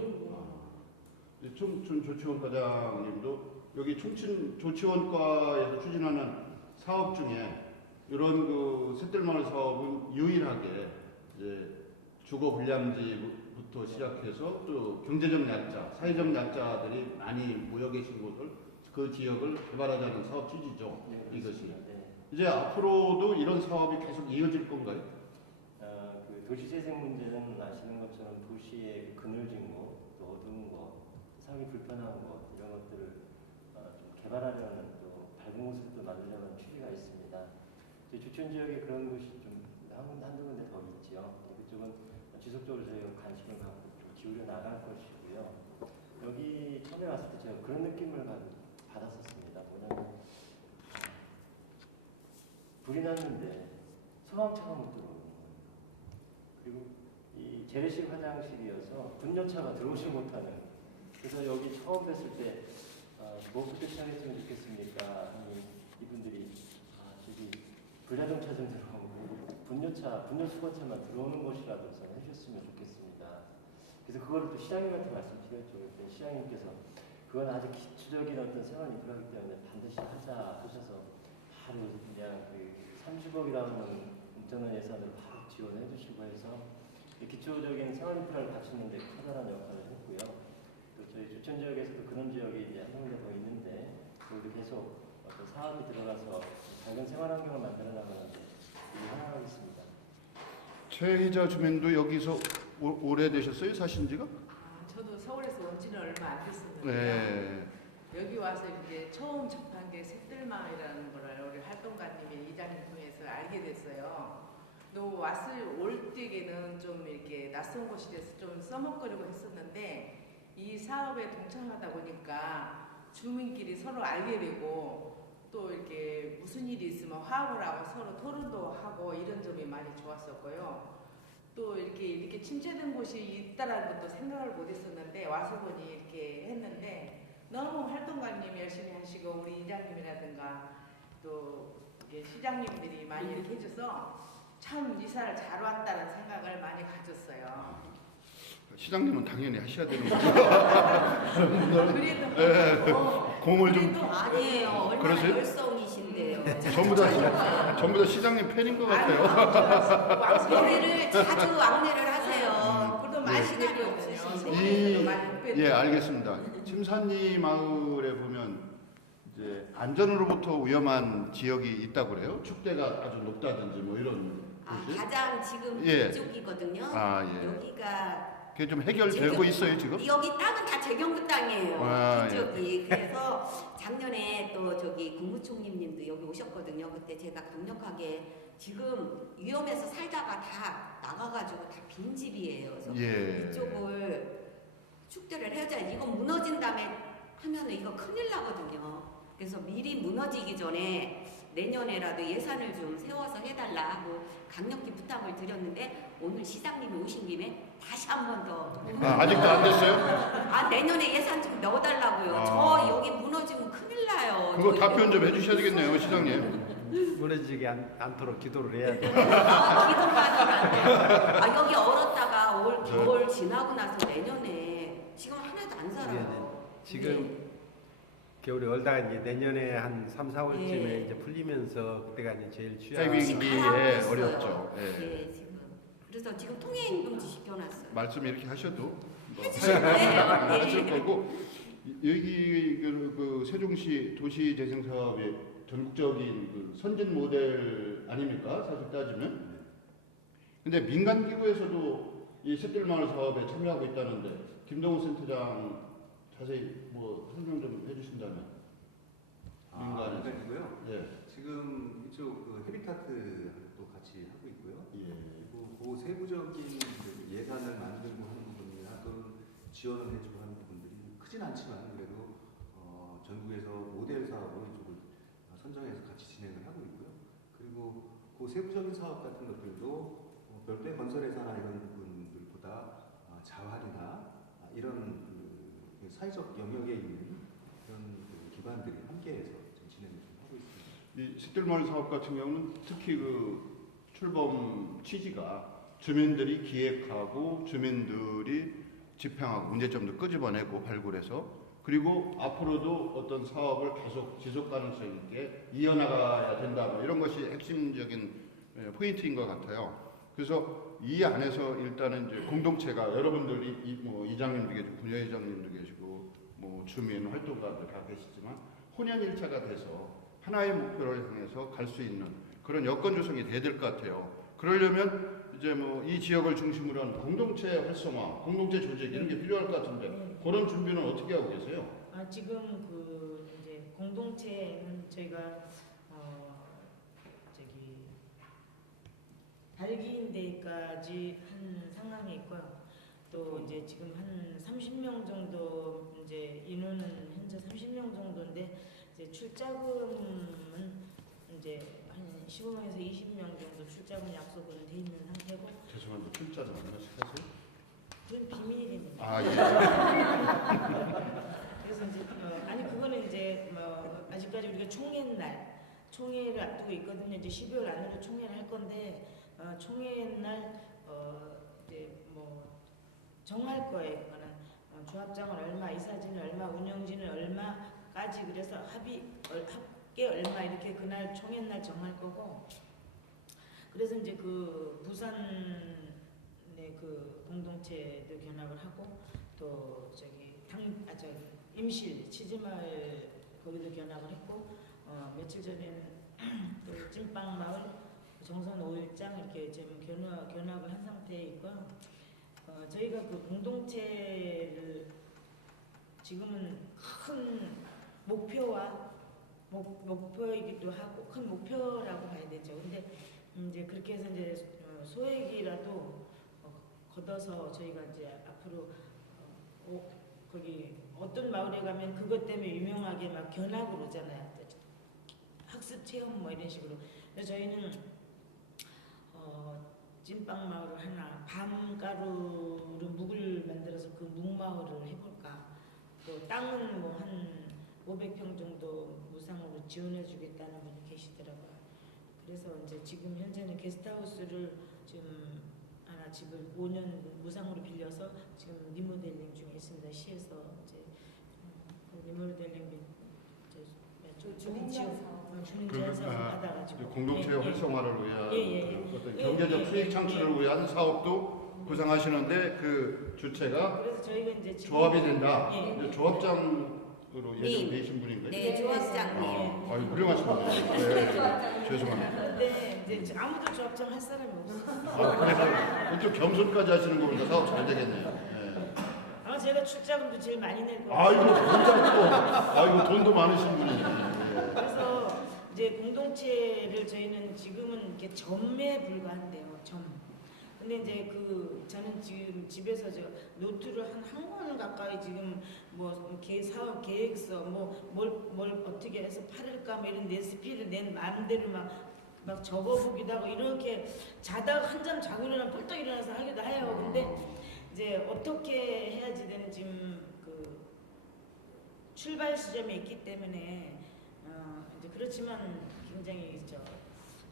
네. 총춘 조치원과장님도 여기 총춘 조치원과에서 추진하는 사업 중에 이런 그 샛들마을 사업은 유일하게 이제 주거 불량지부터 시작해서 또 경제적 약자, 사회적 약자들이 많이 모여 계신 곳을 그 지역을 개발하자는 사업 취지죠. 네, 이것이 네. 이제 앞으로도 이런 사업이 계속 이어질 건가요? 그 도시재생 문제는 아시는 것처럼 도시의 그 그늘진 곳, 또 어두운 곳, 살기 불편한 곳 이런 것들을 좀 개발하려는 또 밝은 모습도 만들려는 취지가 있습니다. 저희 주천 지역에 그런 곳이 좀 한두 군데 더 있죠. 그쪽은 지속적으로 저희가 관심을 갖고 좀 기울여 나갈 것이고요. 여기 처음에 왔을 때 제가 그런 느낌을 받았었습니다. 뭐냐면 불이 났는데 소방차가 못 들어오는 거예요. 그리고 이 재래식 화장실이어서 분뇨차가 들어오지 못하는. 그래서 여기 처음 뵀을 때 뭐부터 시작했으면 좋겠습니까? 하니 이분들이 저기 불자동차 좀 들어오고 분뇨수거차만 들어오는 곳이라도 우선 해주셨으면 좋겠습니다. 그래서 그걸 또 시장님한테 말씀드렸죠. 그때 시장님께서 그건 아주 기초적인 어떤 생활 인프라이기 때문에 반드시 하자 하셔서 바로 그냥 그 30억이라는 엄청난 예산을 바로 지원해 주시고 해서 기초적인 생활 인프라를 갖추는 데 커다란 역할을 했고요. 또 저희 주천 지역에서도 그런 지역이 이제 한 군데 더 있는데 우리 계속 어떤 사업이 들어가서 밝은 생활 환경을 만들어 나가는데 하겠습니다. 최희자 주민도 여기서 오래 되셨어요? 사신 지가? 저도 서울에서 온 지는 얼마 안 됐었는데요. 네. 여기 와서 이제 처음 접한 게 샛들마을이라는 거를 우리 활동가님의 이장님 통해서 알게 됐어요. 또 올 때에는 좀 이렇게 낯선 곳이라서 좀 써먹거리고 했었는데 이 사업에 동참하다 보니까 주민끼리 서로 알게 되고 또 이렇게 무슨 일이 있으면 화합을 하고 서로 토론도 하고 이런 점이 많이 좋았었고요. 또 이렇게 침체된 곳이 있다라는 것도 생각을 못했었는데 와서 보니 이렇게 했는데 너무 활동가님이 열심히 하시고 우리 이장님이라든가 또 시장님들이 많이 이렇게 해줘서 참 이사를 잘 왔다는 생각을 많이 가졌어요. 시장님은 당연히 하셔야 되는 거죠. 그래도 공을 좀 아니에요. 얼마나 그러세요? 열성이신데요. 전부 다 시장님 팬인 것 같아요. 여기를 자주 왕래를 하세요. 그래도 네. 많이 시간이 느꼈거든요. 없으시니까. 예, 알겠습니다. 침산리 마을에 보면 이제 안전으로부터 위험한 지역이 있다고 그래요. 축대가 아주 높다든지 뭐 이런 곳이. 가장 지금 예. 이쪽이거든요. 예. 여기가 그게 좀 해결되고 있어요 지금? 여기 땅은 다 재경부 땅이에요. 아, 이쪽이. 그래서 작년에 또 저기 국무총리님도 여기 오셨거든요. 그때 제가 강력하게 지금 위험해서 살다가 다 나가가지고 다 빈집이에요. 그래서 예. 이쪽을 축대를 해야지. 이건 무너진 다음에 하면은 이거 큰일 나거든요. 그래서 미리 무너지기 전에 내년에라도 예산을 좀 세워서 해달라 하고 강력히 부탁을 드렸는데 오늘 시장님이 오신 김에 다시 한 번 더. 아직도 안 됐어요? 내년에 예산 좀 넣어달라고요. 저 여기 무너지면 큰일 나요. 그거 답변 좀 해주셔야 되겠네요, 시장님. 무너지지 않도록 기도를 해야죠. 기도까지는 안 돼요. 여기 얼었다가 올 겨울 지나고 나서 내년에 지금 하나도 안 살아요. 지금 겨울에 얼다가 이제 내년에 한 3, 4월쯤에 예. 이제 풀리면서 그때가 이제 제일 취약. 타이밍이 가라앉고 있어요. 어렵죠. 예. 예, 지금. 그래서 지금 통행금지 시켜놨어요. 말씀 이렇게 하셔도 뭐 해주실 거예요. 하실 거고 여기 그 세종시 도시재생 사업의 전국적인 그 선진 모델 아닙니까? 사실 따지면. 근데 민간 기구에서도 이 샛들마을 사업에 참여하고 있다는데 김동훈 센터장 자세히 뭐 설명 좀 해주신다면. 민간에서. 민간이고요. 예. 지금 이쪽 그 헤비타트도 같이 하고 있고요. 예. 그리고 그 세부적인 그 예산을 만들고 하는 부분이나 또는 지원을 해주고 하는 부분들이 크진 않지만 그래도 전국에서 모델 사업으로 이쪽을 선정해서 같이 진행을 하고 있고요. 그리고 그 세부적인 사업 같은 것들도 별도의 건설회사나 이런 부분들보다 자활이나 이런 그 사회적 영역에 있는 그런 그 기관들이 함께해서 지금 진행을 좀 하고 있습니다. 이 샛들마을 사업 같은 경우는 특히 그 출범 취지가 주민들이 기획하고 주민들이 집행하고 문제점도 끄집어내고 발굴해서 그리고 앞으로도 어떤 사업을 계속 지속 가능성 있게 이어나가야 된다 뭐 이런 것이 핵심적인 포인트인 것 같아요. 그래서 이 안에서 일단은 이제 공동체가 여러분들이 뭐 이장님도 계시고 부녀회장님도 계시고 뭐 주민 활동가들 다 계시지만 혼연일체가 돼서 하나의 목표를 향해서 갈 수 있는 그런 여건 조성이 돼야 될 것 같아요. 그러려면 이제 뭐 이 지역을 중심으로 한 공동체 활성화, 공동체 조직 이런 게 필요할 것 같은데 그런 준비는 어떻게 하고 계세요? 지금 그 이제 공동체는 저희가 달기인 데까지 한 상황이 있고요. 또 이제 지금 한 30명 정도 이제 인원은 현재 30명 정도인데 이제 출자금은 이제 한 15명에서 20명 정도 출자금 약속은 돼 있는 상태고. 죄송한데 출자는 얼마씩 하세요? 그건 비밀입니다. 아 예. 그래서 이제 아니 그거는 이제 뭐 아직까지 우리가 총회를 앞두고 있거든요. 이제 12월 안으로 총회를 할 건데 총회 날 이제 뭐 정할 거예요. 그거는 조합장은 얼마, 이사진은 얼마, 운영진은 얼마까지 그래서 합계 얼마 이렇게 그날 총회 날 정할 거고. 그래서 이제 그 부산의 그 공동체도 견학을 하고 또 저기 임실 치즈마을 거기도 견학을 했고 며칠 전에는 또 찐빵마을 정선 5일장 이렇게 지금 견학을 한 상태에 있고요. 저희가 그 공동체를 지금은 큰 목표이기도 하고 큰 목표라고 봐야 되죠. 근데 이제 그렇게 해서 이제 소액이라도 걷어서 저희가 이제 앞으로 거기 어떤 마을에 가면 그것 때문에 유명하게 막 견학을 오잖아요. 학습 체험 뭐 이런 식으로. 그래서 저희는 찐빵 마을을 하나 밤가루로 묵을 만들어서 그 묵마을을 해볼까. 또 땅은 뭐 한 500평 정도 무상으로 지원해주겠다는 분이 계시더라고요. 그래서 이제 지금 현재는 게스트하우스를 지금 하나 집을 5년 무상으로 빌려서 지금 리모델링 중에 있습니다. 시에서 이제 리모델링 주민 지원 사업 받아가지고 공동체 활성화를 위한 예. 어떤 경제적 수익 창출을 위한 사업도 구상하시는데 그 주체가 그래서 저희가 이제 지금 조합이 된다. 예. 조합장으로 예정되신 분인가요? 네, 조합장님. 아유 훌륭하신 분이에요. 네, 죄송합니다. 근데 이제 아무도 조합장 할 사람이 없어요. 그래서 좀 겸손까지 하시는 거 보니까 사업 잘 되겠네요. 네. 아마 제가 출자금도 제일 많이 낼 거예요. 아이고 돈도 많으신 분이네. 그래서 이제 공동체를 저희는 지금은 이렇게 점에 불과한데요. 점. 근데 이제 저는 지금 집에서 저 노트를 한 권 가까이 지금 뭐 사업 계획서 뭘 어떻게 해서 팔을까 뭐 이런 레시피를 낸 마음대로 막 적어보기도 하고 이렇게 자다가 한잠 자고 일어나면 벌떡 일어나서 하기도 해요. 근데 이제 어떻게 해야지 되는 지금 그 출발 시점에 있기 때문에 이제 그렇지만 굉장히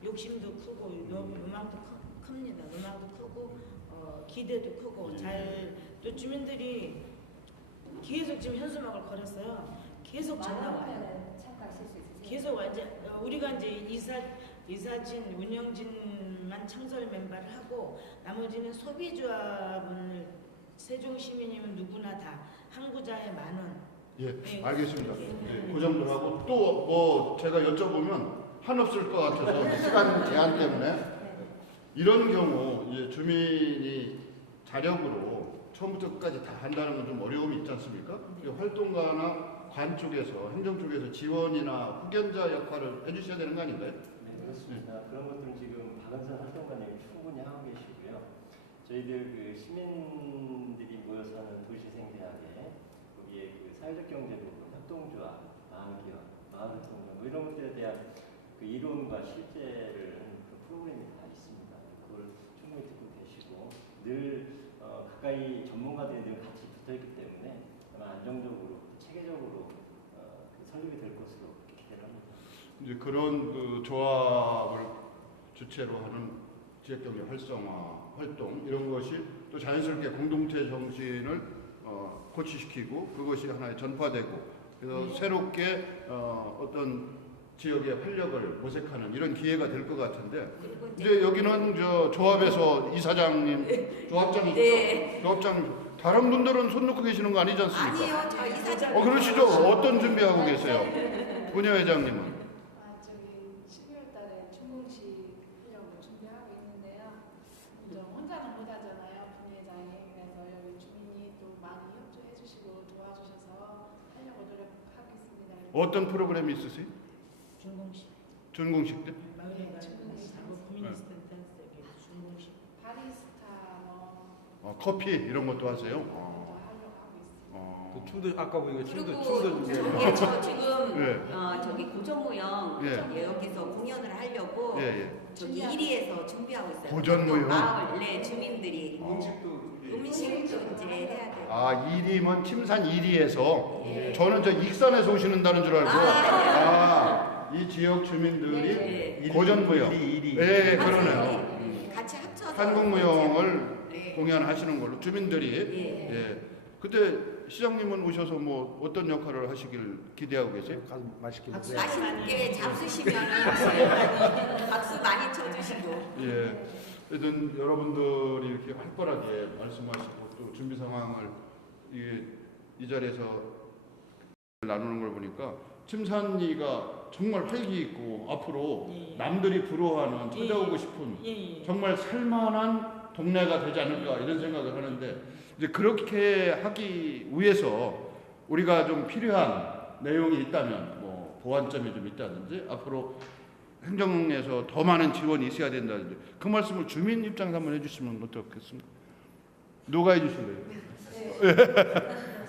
욕심도 크고 로망도 큽니다. 로망도 크고 기대도 크고 또 주민들이 계속 지금 현수막을 걸었어요. 계속 전화 와요. 마음만은 참고하실 수 있으세요? 계속 완전 우리가 이제 이사진 운영진만 창설 멤버를 하고 나머지는 소비조합을 세종 시민이면 누구나 다 항구자에 10,000원. 예, 네. 알겠습니다. 예. 예, 그 정도로 하고 또 뭐 제가 여쭤보면 한없을 것 같아서 시간 제한 때문에 네. 이런 경우 이제 주민이 자력으로 처음부터 끝까지 다 한다는 건 좀 어려움이 있지 않습니까? 이 활동가나 관 쪽에서 행정 쪽에서 지원이나 후견자 역할을 해주셔야 되는 거 아닌가요? 네, 그렇습니다. 그런 것들은 지금 박은선 활동가님이 충분히 하고 계시고요. 저희들 그 시민들이 모여 사는 도시생태학에 거기에 그 사회적 경제 부분, 협동조합, 마을기업, 마을활동가 뭐 이런 것들에 대한 그 이론과 실제를 하는 그 프로그램이 다 있습니다. 그걸 충분히 듣고 계시고 늘 가까이 전문가들이 늘 같이 붙어있기 때문에 아마 안정적으로 체계적으로 그 설립이 될 것으로 그렇게 기대를 합니다. 이제 그런 그 조합을 주체로 하는 지역경제 활성화 활동 이런 것이 또 자연스럽게 공동체 정신을 고취시키고 그것이 하나의 전파되고 그래서 새롭게 어떤 지역의 활력을 모색하는 이런 기회가 될 것 같은데 그리고 이제 여기는 저 조합에서 이사장님, 조합장이시죠? 네. 조합장 다른 분들은 손 놓고 계시는 거 아니지 않습니까? 아니요, 저 이사장. 그러시죠? 어떤 준비하고 계세요? 부녀회장님은? 저기 12월 달에 준공식 하려고 준비하고 있는데요. 저 혼자는 못 하잖아요, 분회장이. 그래서 여기 주민이 또 많이 협조해 주시고 도와주셔서 하려고 노력하겠습니다. 어떤 프로그램이 있으세요? 준공식 준공식 때? 마을에 가서 준공식. 국민스탄트 준공식. 바리스타 뭐 커피 이런 것도 하세요? 하려고 하고 있습니다. 또 춤도 아까 보니까 그리고 춤도 준비해. 예, 저 지금 네. 저기 고전무용 예. 여기서 공연을 하려고 예, 예. 저기 1위에서 준비하고 있어요. 고전무용? 또 마을 네 주민들이 음식도 음식도 이제 해야 돼요. 아, 이리면 침산 이리에서 예. 저는 저 익산에서 오시는다는 줄 알고 이 지역 네. 주민들이 고전무용 일이. 예, 그러네요. 같이 합쳐서 한국무용을 네. 공연하시는 걸로 주민들이 예. 예. 그때 시장님은 오셔서 뭐 어떤 역할을 하시길 기대하고 계세요? 가서 맛있게 박수 드세요. 맛있게 잡수시면은 박수 많이 쳐주시고. 예. 하여튼 여러분들이 이렇게 활발하게 말씀하시고 또 준비 상황을 이 자리에서 나누는 걸 보니까 침산리가 정말 활기 있고 앞으로 예. 남들이 부러워하는 찾아오고 예. 싶은 예. 정말 살만한 동네가 되지 않을까 이런 생각을 하는데 이제 그렇게 하기 위해서 우리가 좀 필요한 내용이 있다면 뭐 보완점이 좀 있다든지 앞으로 행정에서 더 많은 지원이 있어야 된다든지 그 말씀을 주민 입장에서 한번 해주시면 어떻겠습니까? 누가 해주실래요?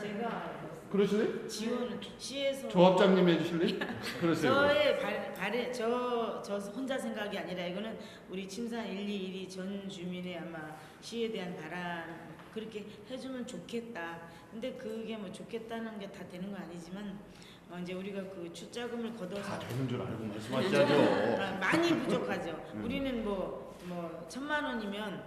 제가 그러실래요? 지원 시에서 조합장님 해주실래요? 그러세요. 저의 발에 저 혼자 생각이 아니라 이거는 우리 침산 121이 전 주민의 아마 시에 대한 바람 그렇게 해주면 좋겠다. 근데 그게 뭐 좋겠다는 게 다 되는 건 아니지만 이제 우리가 그 출자금을 걷어서 다 되는 줄 알고 말씀하셔야죠. 많이 부족하죠. 우리는 뭐 1,000만 원이면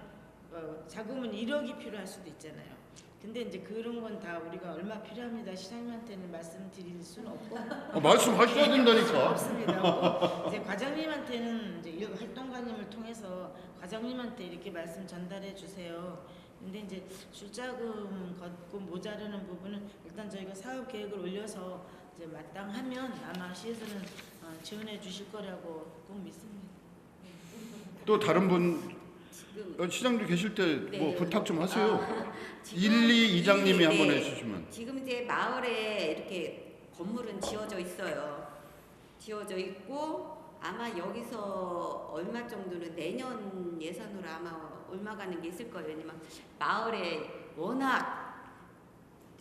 자금은 1억이 필요할 수도 있잖아요. 근데 이제 그런 건 다 우리가 얼마 필요합니다. 시장님한테는 말씀드릴 수는 없고 말씀하셔야 된다니까. 없습니다. 없고 이제 과장님한테는 이제 이 활동가님을 통해서 과장님한테 이렇게 말씀 전달해 주세요. 근데 이제 출자금 걷고 모자르는 부분은 일단 저희가 사업 계획을 올려서 이제 마땅하면 아마 시에서는 지원해 주실 거라고 꼭 믿습니다. 또 다른 분 지금 시장님 계실 때 뭐 네. 부탁 좀 하세요. 지금 1, 2 이장님이 네. 한번 해주시면. 지금 이제 마을에 이렇게 건물은 지어져 있어요. 지어져 있고 아마 여기서 얼마 정도는 내년 예산으로 아마 얼마 가는 게 있을 거예요. 왜냐면 마을에 워낙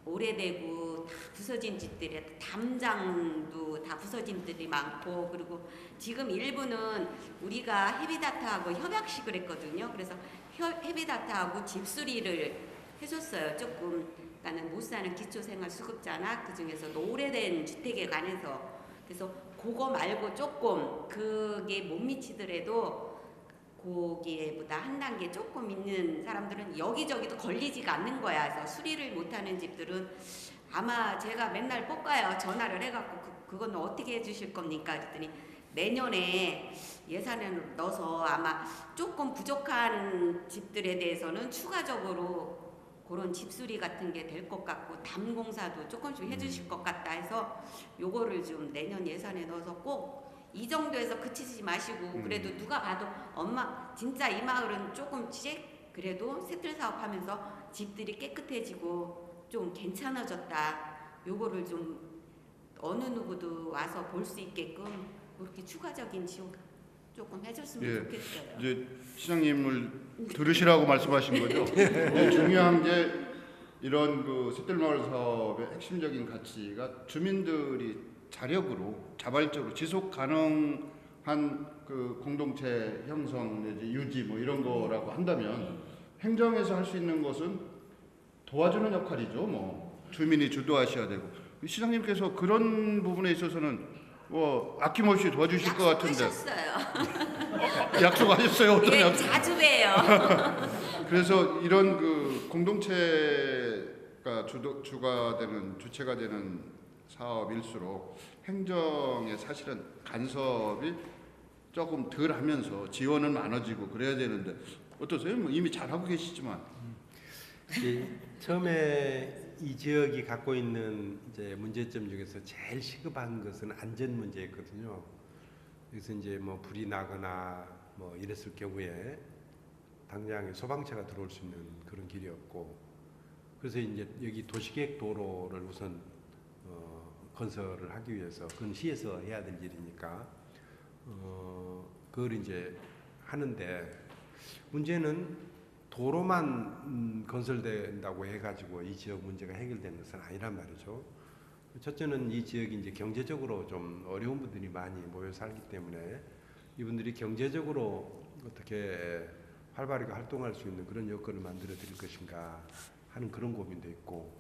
오래되고 다 부서진 집들이 담장도 다 부서진 집들이 많고 그리고 지금 일부는 우리가 헤비다타하고 협약식을 했거든요. 그래서 헤비다타하고 집수리를 해줬어요. 조금 나는 못 사는 기초생활수급자나 그 중에서도 오래된 주택에 관해서 그래서 그거 말고 조금 그게 못 미치더라도 거기에보다 한 단계 조금 있는 사람들은 여기저기도 걸리지가 않는 거야. 그래서 수리를 못하는 집들은 아마 제가 맨날 볶아요. 전화를 해갖고 그건 어떻게 해주실 겁니까? 그랬더니 내년에 예산을 넣어서 아마 조금 부족한 집들에 대해서는 추가적으로 그런 집수리 같은 게 될 것 같고 담공사도 조금씩 해주실 것 같다 해서 요거를 좀 내년 예산에 넣어서 꼭 이 정도에서 그치지 마시고 그래도 누가 봐도 엄마 진짜 이 마을은 조금씩 그래도 새틀 사업하면서 집들이 깨끗해지고 좀 괜찮아졌다. 요거를 좀 어느 누구도 와서 볼 수 있게끔 그렇게 추가적인 지원 조금 해줬으면 예, 좋겠어요. 이제 시장님을 들으시라고 말씀하신 거죠. 중요한 게 이런 그 새들마을 사업의 핵심적인 가치가 주민들이 자력으로 자발적으로 지속 가능한 그 공동체 형성 내지 유지 뭐 이런 거라고 한다면 행정에서 할 수 있는 것은 도와주는 역할이죠. 뭐 주민이 주도하셔야 되고 시장님께서 그런 부분에 있어서는 뭐 아낌없이 도와주실 것 같은데 약속하셨어요. 약속하셨어요? 어떤 예, 약속? 자주 봬요. 그래서 이런 그 공동체가 주가 되는 주체가 되는 사업일수록 행정에 사실은 간섭이 조금 덜 하면서 지원은 많아지고 그래야 되는데 어떠세요? 뭐 이미 잘하고 계시지만 처음에 이 지역이 갖고 있는 이제 문제점 중에서 제일 시급한 것은 안전 문제였거든요. 그래서 이제 뭐 불이 나거나 뭐 이랬을 경우에 당장 소방차가 들어올 수 있는 그런 길이었고, 그래서 이제 여기 도시계획 도로를 우선 건설을 하기 위해서 그건 시에서 해야 될 일이니까 그걸 이제 하는데 문제는 도로만 건설된다고 해가지고 이 지역 문제가 해결되는 것은 아니란 말이죠. 첫째는 이 지역이 이제 경제적으로 좀 어려운 분들이 많이 모여 살기 때문에 이분들이 경제적으로 어떻게 활발하게 활동할 수 있는 그런 여건을 만들어 드릴 것인가 하는 그런 고민도 있고,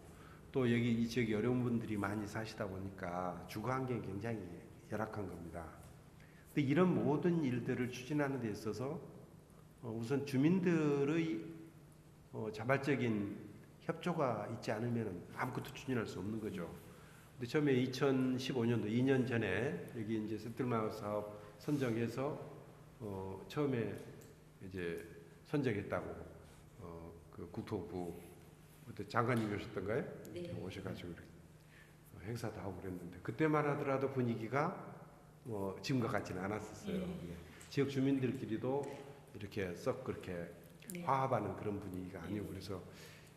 또 여기 이 지역에 어려운 분들이 많이 사시다 보니까 주거 환경이 굉장히 열악한 겁니다. 근데 이런 모든 일들을 추진하는 데 있어서 우선 주민들의 자발적인 협조가 있지 않으면 아무것도 추진할 수 없는 거죠. 근데 처음에 2015년도 2년 전에 여기 이제 새들마을 사업 선정해서 처음에 이제 선정했다고 그 국토부 그때 장관님이 오셨던가요? 네. 오셔가지고 행사도 하고 그랬는데 그때만 하더라도 분위기가 지금과 같지는 않았었어요. 예. 지역 주민들끼리도 이렇게 썩 그렇게 화합하는 그런 분위기가 아니고, 그래서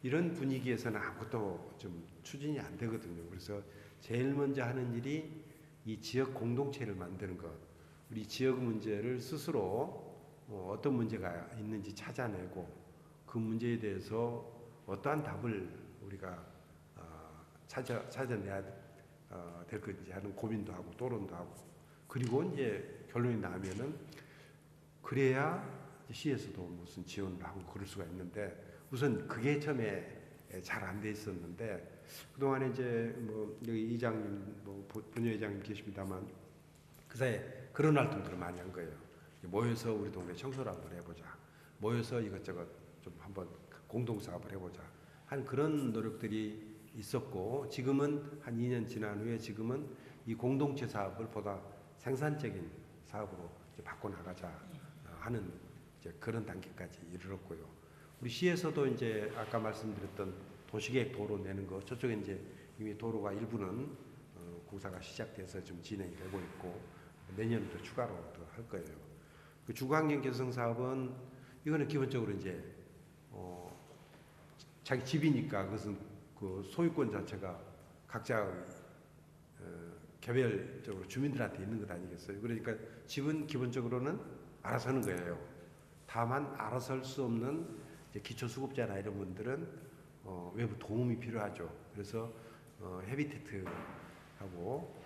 이런 분위기에서는 아무것도 좀 추진이 안 되거든요. 그래서 제일 먼저 하는 일이 이 지역 공동체를 만드는 것, 우리 지역 문제를 스스로 어떤 문제가 있는지 찾아내고 그 문제에 대해서 어떠한 답을 우리가 찾아내야 될 건지 하는 고민도 하고 토론도 하고, 그리고 이제 결론이 나면은 그래야 시에서도 무슨 지원을 하고 그럴 수가 있는데, 우선 그게 처음에 잘 안 돼 있었는데 그동안에 이제 뭐 여기 이장님 뭐 분여회장님 계십니다만 그 사이에 그런 활동들을 많이 한 거예요. 모여서 우리 동네 청소를 한번 해보자, 모여서 이것저것 좀 한번 공동사업을 해보자 하는 그런 노력들이 있었고, 지금은 한 2년 지난 후에 지금은 이 공동체 사업을 보다 생산적인 사업으로 이제 바꿔나가자 하는 이제 그런 단계까지 이르렀고요. 우리 시에서도 이제 아까 말씀드렸던 도시계획 도로 내는 거, 저쪽에 이제 이미 도로가 일부는 공사가 시작돼서 좀 진행이 되고 있고 내년도 추가로 더 할 거예요. 그 주거환경 개선 사업은 이거는 기본적으로 이제 자기 집이니까 그것은 그 소유권 자체가 각자 개별적으로 주민들한테 있는 것 아니겠어요? 그러니까 집은 기본적으로는 알아서 하는 거예요. 다만 알아서 할 수 없는 이제 기초수급자나 이런 분들은 외부 도움이 필요하죠. 그래서 헤비테트하고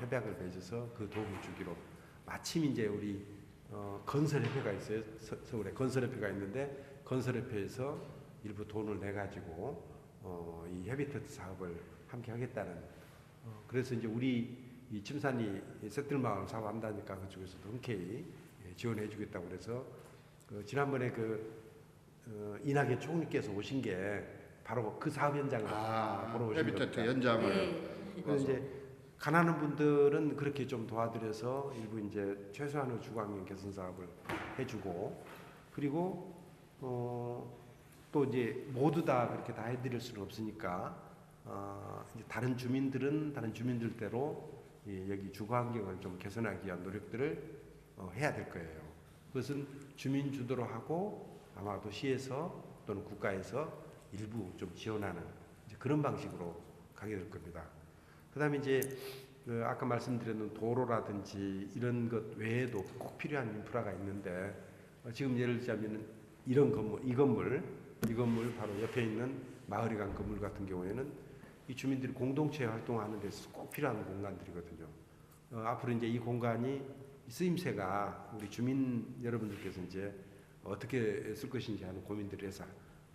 협약을 맺어서 그 도움을 주기로, 마침 이제 우리 건설협회가 있어요. 서울에 건설협회가 있는데 건설협회에서 일부 돈을 내 가지고 이 헤비테트 사업을 함께 하겠다는, 그래서 이제 우리 이 침산리 새들마을 사업한다니까 그쪽에서도 흔쾌히 지원해 주겠다고 그래서 지난번에 이낙연 총리께서 오신 게 바로 그 사업 현장을 보러 오신 헤비테트 겁니다. 현장을 네. 그래서 이제 가난한 분들은 그렇게 좀 도와드려서 일부 이제 최소한의 주거환경 개선 사업을 해주고, 그리고 또 이제 모두 다 그렇게 다 해드릴 수는 없으니까 이제 다른 주민들은 다른 주민들대로 여기 주거환경을 좀 개선하기 위한 노력들을 해야 될 거예요. 그것은 주민 주도로 하고 아마도 시에서 또는 국가에서 일부 좀 지원하는 이제 그런 방식으로 가게 될 겁니다. 그다음에 이제 아까 말씀드렸던 도로라든지 이런 것 외에도 꼭 필요한 인프라가 있는데 지금 예를 들자면 이런 건물, 이 건물 바로 옆에 있는 마을이관 건물 같은 경우에는 이 주민들이 공동체 활동하는 데서 꼭 필요한 공간들이거든요. 앞으로 이제 이 공간이 쓰임새가 우리 주민 여러분들께서 이제 어떻게 쓸 것인지 하는 고민들을 해서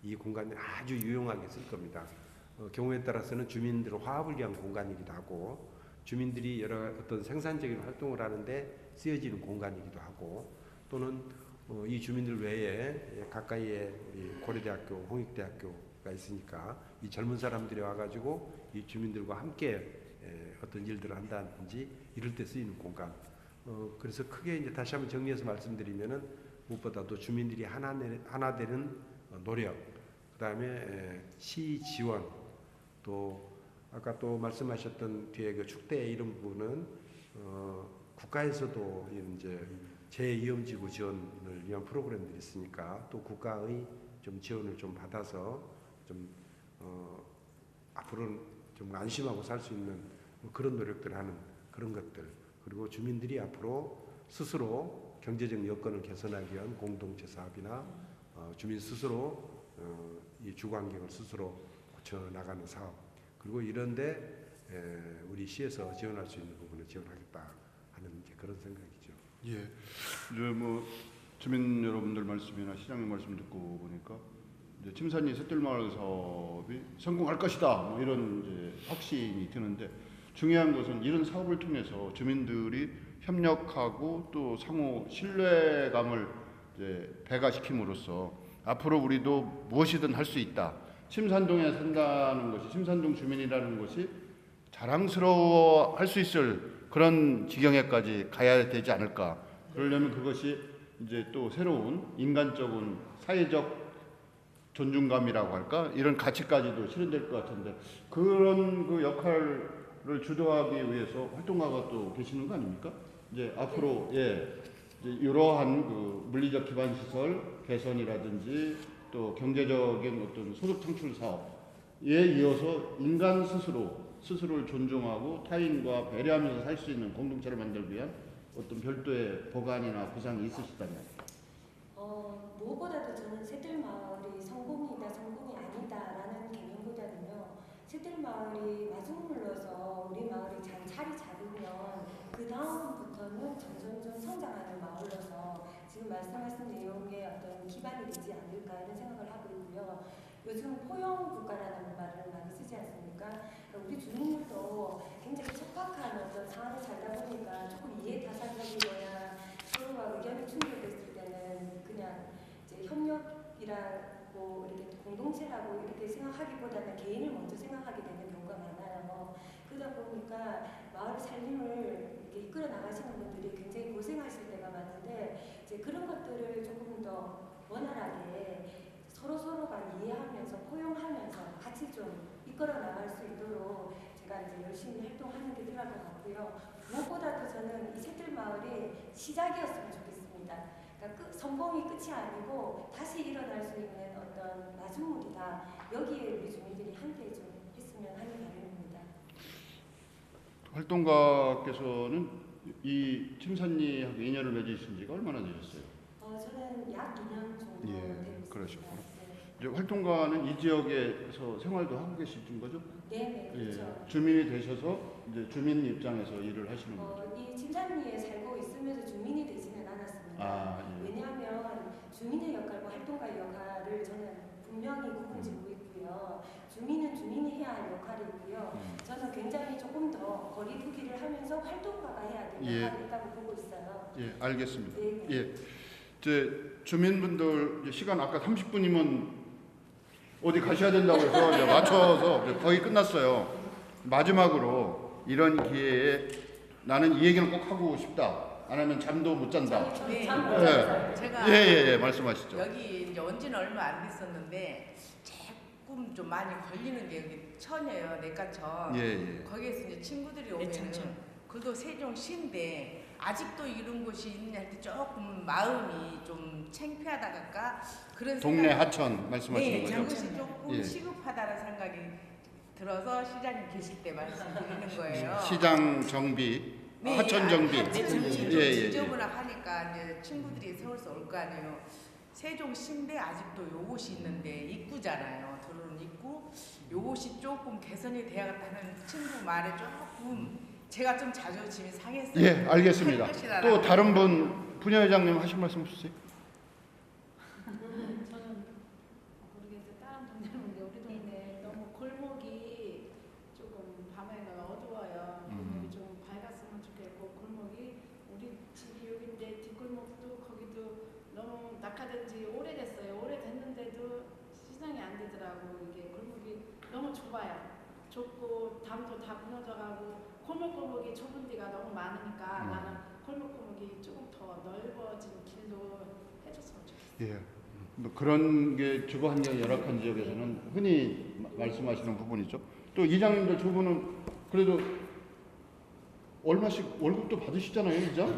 이 공간이 아주 유용하게 쓸 겁니다. 경우에 따라서는 주민들의 화합을 위한 공간이기도 하고, 주민들이 여러 어떤 생산적인 활동을 하는데 쓰여지는 공간이기도 하고, 또는 이 주민들 외에 가까이에 우리 고려대학교, 홍익대학교가 있으니까 이 젊은 사람들이 와가지고 이 주민들과 함께 어떤 일들을 한다든지 이럴 때 쓰이는 공간. 그래서 크게 이제 다시 한번 정리해서 말씀드리면은 무엇보다도 주민들이 하나 되는 노력, 그다음에 시 지원, 또 아까 또 말씀하셨던 뒤에 그 축대 이런 부분은 국가에서도 이제 재위험지구 지원을 위한 프로그램들이 있으니까 또 국가의 좀 지원을 좀 받아서 좀 앞으로는 좀 안심하고 살 수 있는 그런 노력들을 하는 그런 것들, 그리고 주민들이 앞으로 스스로 경제적 여건을 개선하기 위한 공동체 사업이나 주민 스스로 이 주거환경을 스스로 고쳐 나가는 사업, 그리고 이런데 우리 시에서 지원할 수 있는 부분을 지원하겠다 하는 이제 그런 생각이죠. 예, 이제 뭐 주민 여러분들 말씀이나 시장님 말씀 듣고 보니까 이제 침산리 샛들마을 사업이 성공할 것이다, 뭐 이런 이제 확신이 드는데, 중요한 것은 이런 사업을 통해서 주민들이 협력하고 또 상호 신뢰감을 이제 배가시킴으로써 앞으로 우리도 무엇이든 할 수 있다. 침산동에 산다는 것이, 침산동 주민이라는 것이 자랑스러워 할 수 있을 그런 지경에까지 가야 되지 않을까. 그러려면 그것이 이제 또 새로운 인간적인 사회적 존중감이라고 할까? 이런 가치까지도 실현될 것 같은데, 그런 그 역할을 주도하기 위해서 활동가가 또 계시는 거 아닙니까? 이제 앞으로 이제 이러한 그 물리적 기반 시설 개선이라든지 또 경제적인 어떤 소득 창출 사업에 이어서 인간 스스로를 존중하고 타인과 배려하면서 살 수 있는 공동체를 만들기 위한 어떤 별도의 보관이나 구상이 있으시다면? 무엇보다도 저는 샛들마을이 성공이다 성공이 아니다라는 개념보다는요, 샛들마을이 마중물러서 우리 마을이 잘 자리 잡으면 그 다음부터는 점점점 성장하는 마을로서 지금 말씀하신 내용의 어떤 기반이 되지 않을까 이런 생각을 하고 있고요. 요즘 포용 국가라는 말을 많이 쓰지 않습니까? 우리 주민들도 굉장히 척박한 어떤 상황에 살다 보니까 조금 이해타산적이거나 서로가 의견이 충돌됐을 때는 그냥 이제 협력이라고 이렇게 공동체라고 이렇게 생각하기보다는 개인을 먼저 생각하게 되는 경우가 많아요. 그러다 보니까 마을 살림을 이렇게 이끌어 나가시는 분들이 굉장히 고생하실 때가 많은데, 이제 그런 것들을 조금 더 원활하게 서로가 이해하면서 포용하면서 같이 좀 이끌어 나갈 수 있도록 제가 이제 열심히 활동하는 게 필요할 것 같고요. 무엇보다도 저는 이 샛들마을이 시작이었으면 좋겠습니다. 그러니까 성공이 끝이 아니고 다시 일어날 수 있는 어떤 마중물이다. 여기에 우리 주민들이 함께 좀 했으면 하는 바람입니다. 활동가께서는 이 침산리하고 인연을 맺으신 지가 얼마나 되셨어요? 저는 약 2년 정도 되고 있습니다. 그러셨구나. 네. 이제 활동가는 이 지역에서 생활도 하고 계신 거죠? 네, 그렇죠. 예, 주민이 되셔서 이제 주민 입장에서 일을 하시는 거죠? 이 침산리에 살고 있으면서 주민이 되지는 않았습니다. 예. 왜냐하면 주민의 역할과 활동가의 역할을 저는 분명히 구분짓고 있고요. 주민은 주민이 해야 할 역할이 있고요. 저는 굉장히 조금 더 거리두기를 하면서 활동가가 해야 될 역할이 있다고 보고 있어요. 예, 알겠습니다. 네. 예, 이제 주민분들 이제 시간 아까 30분이면 어디 가셔야 된다고 해서 이제 맞춰서 이제 거의 끝났어요. 마지막으로 이런 기회에 나는 이 얘기는 꼭 하고 싶다. 안 하면 잠도 못 잔다. 네. 예. 제가 예, 말씀하시죠. 여기 이제 온 지는 얼마 안 됐었는데 조금 좀 많이 걸리는 게 여기 천이에요. 내과천. 예. 거기에서 이제 친구들이 내천천. 오면은 그래도 세종시인데 아직도 이런 곳이 있냐 할 때 조금 마음이 좀 창피하다갈까 그런 동네 생각이- 하천 말씀하시는 네, 거죠? 그것이 조금 예. 시급하다는 생각이 들어서 시장님 계실 때 말씀드리는 거예요. 시장 정비, 네, 하천 정비. 하천 정비 좀 예. 지저분하니까 이제 친구들이 서울서 올 거 아니에요. 세종시인데 아직도 요것이 있는데 입구잖아요. 들어오는 입구. 요것이 조금 개선이 되어야겠다는 친구 말에 조금 제가 좀 자존심이 상했어요. 예, 알겠습니다. 할 것이라는 또 다른 분 부녀회장님 하실 말씀 없으세요? 저는 모르겠어요. 다른 동네는 우리 동네 너무 골목이 조금 밤에가 어두워요. 골목이 좀 밝았으면 좋겠고 골목이 우리 집이 여기인데 뒷골목도 거기도 너무 낙하된 지 오래됐어요. 오래됐는데도 시장이 안 되더라고. 이게 골목이 너무 좁아요. 좁고 담도 다 무너져가고 골목골목이 좁은 데가 너무 많으니까 나는 골목골목이 조금 더 넓어진 길로 해줬으면 좋겠어요. 예. 뭐 그런 게 주거 환경이 열악한 지역에서는 흔히 말씀하시는 부분이죠. 또 이장님들 두 분은 그래도 얼마씩 월급도 받으시잖아요, 이장?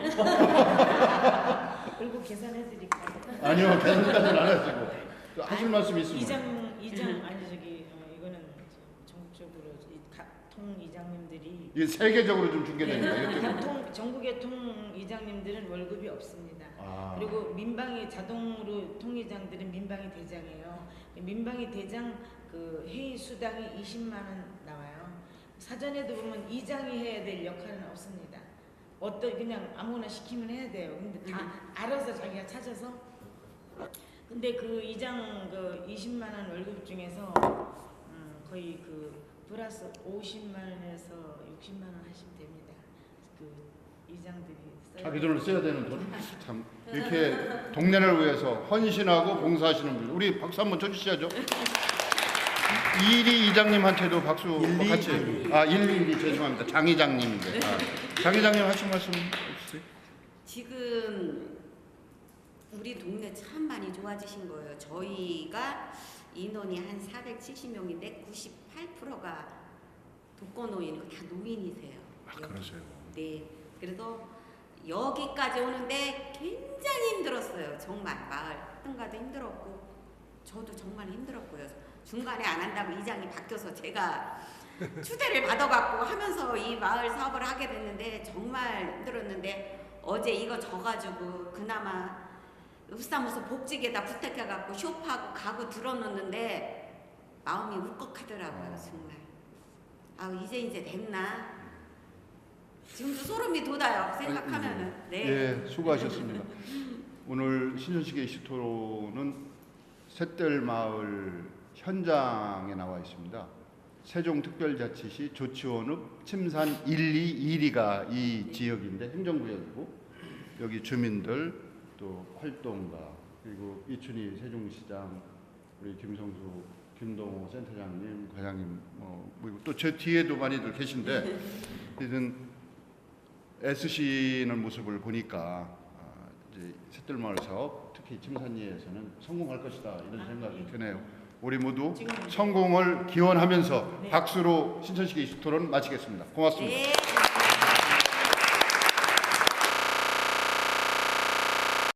그리고 계산해드릴까요? 아니요, 계산까지는 안 하시고. 또 하실 말씀 있으면. 이장 아니 저기 이거는 전국적으로 통 이장님들이 이게 세계적으로 좀 중계됩니다. 전국의 통 이장님들은 월급이 없습니다. 아. 그리고 민방위 자동으로 통이장들은 민방위 대장이에요. 민방위 대장 그 회의 수당이 20만 원 나와요. 사전에도 보면 이장이 해야 될 역할은 없습니다. 그냥 아무나 시키면 해야 돼요. 근데 다 알아서 자기가 찾아서. 근데 그 이장 그 20만 원 월급 중에서 거의 그 플러스 50만 원에서 60만 원 하시면 됩니다. 그 이장들이 자기 돈을 써야 되는 돈. 참 이렇게 동네를 위해서 헌신하고 봉사하시는 분. 우리 박수 한번 쳐주셔야죠. 이리 이장님한테도 박수 같이. 122 죄송합니다. 장 이장님인데. 장 이장님 하신 말씀 없으세요? 지금 우리 동네 참 많이 좋아지신 거예요. 저희가 인원이 한 470명인데 98%가 독거노인이고 다 노인이세요. 그러세요. 네. 그래서 여기까지 오는데 굉장히 힘들었어요. 정말 마을 뜬가도 힘들었고 저도 정말 힘들었고요. 중간에 안 한다고 이장이 바뀌어서 제가 추대를 받아갖고 하면서 이 마을 사업을 하게 됐는데 정말 힘들었는데 어제 이거 져가지고 그나마 읍사무소 복직에다 부탁해갖고 쇼파하고 가구 들어놓는데 마음이 울컥하더라고요. 정말. 이제 됐나? 지금도 소름이 돋아요. 생각하면은. 네. 예, 수고하셨습니다. 오늘 신천식의 이슈토론은 샛들마을 현장에 나와 있습니다. 세종특별자치시 조치원읍 침산 122가 이 지역인데 행정구역이고 여기 주민들 또 활동가 그리고 이춘희 세종시장 우리 김성수 김동호 센터장님 과장님 또 제 뒤에도 많이들 계신데 하여튼 애쓰시는 모습을 보니까 이제 샛들마을 사업 특히 침산리에서는 성공할 것이다 이런 생각이 드네요. 우리 모두 성공을 기원하면서 박수로 신천식의 이슈토론 마치겠습니다. 고맙습니다. 네.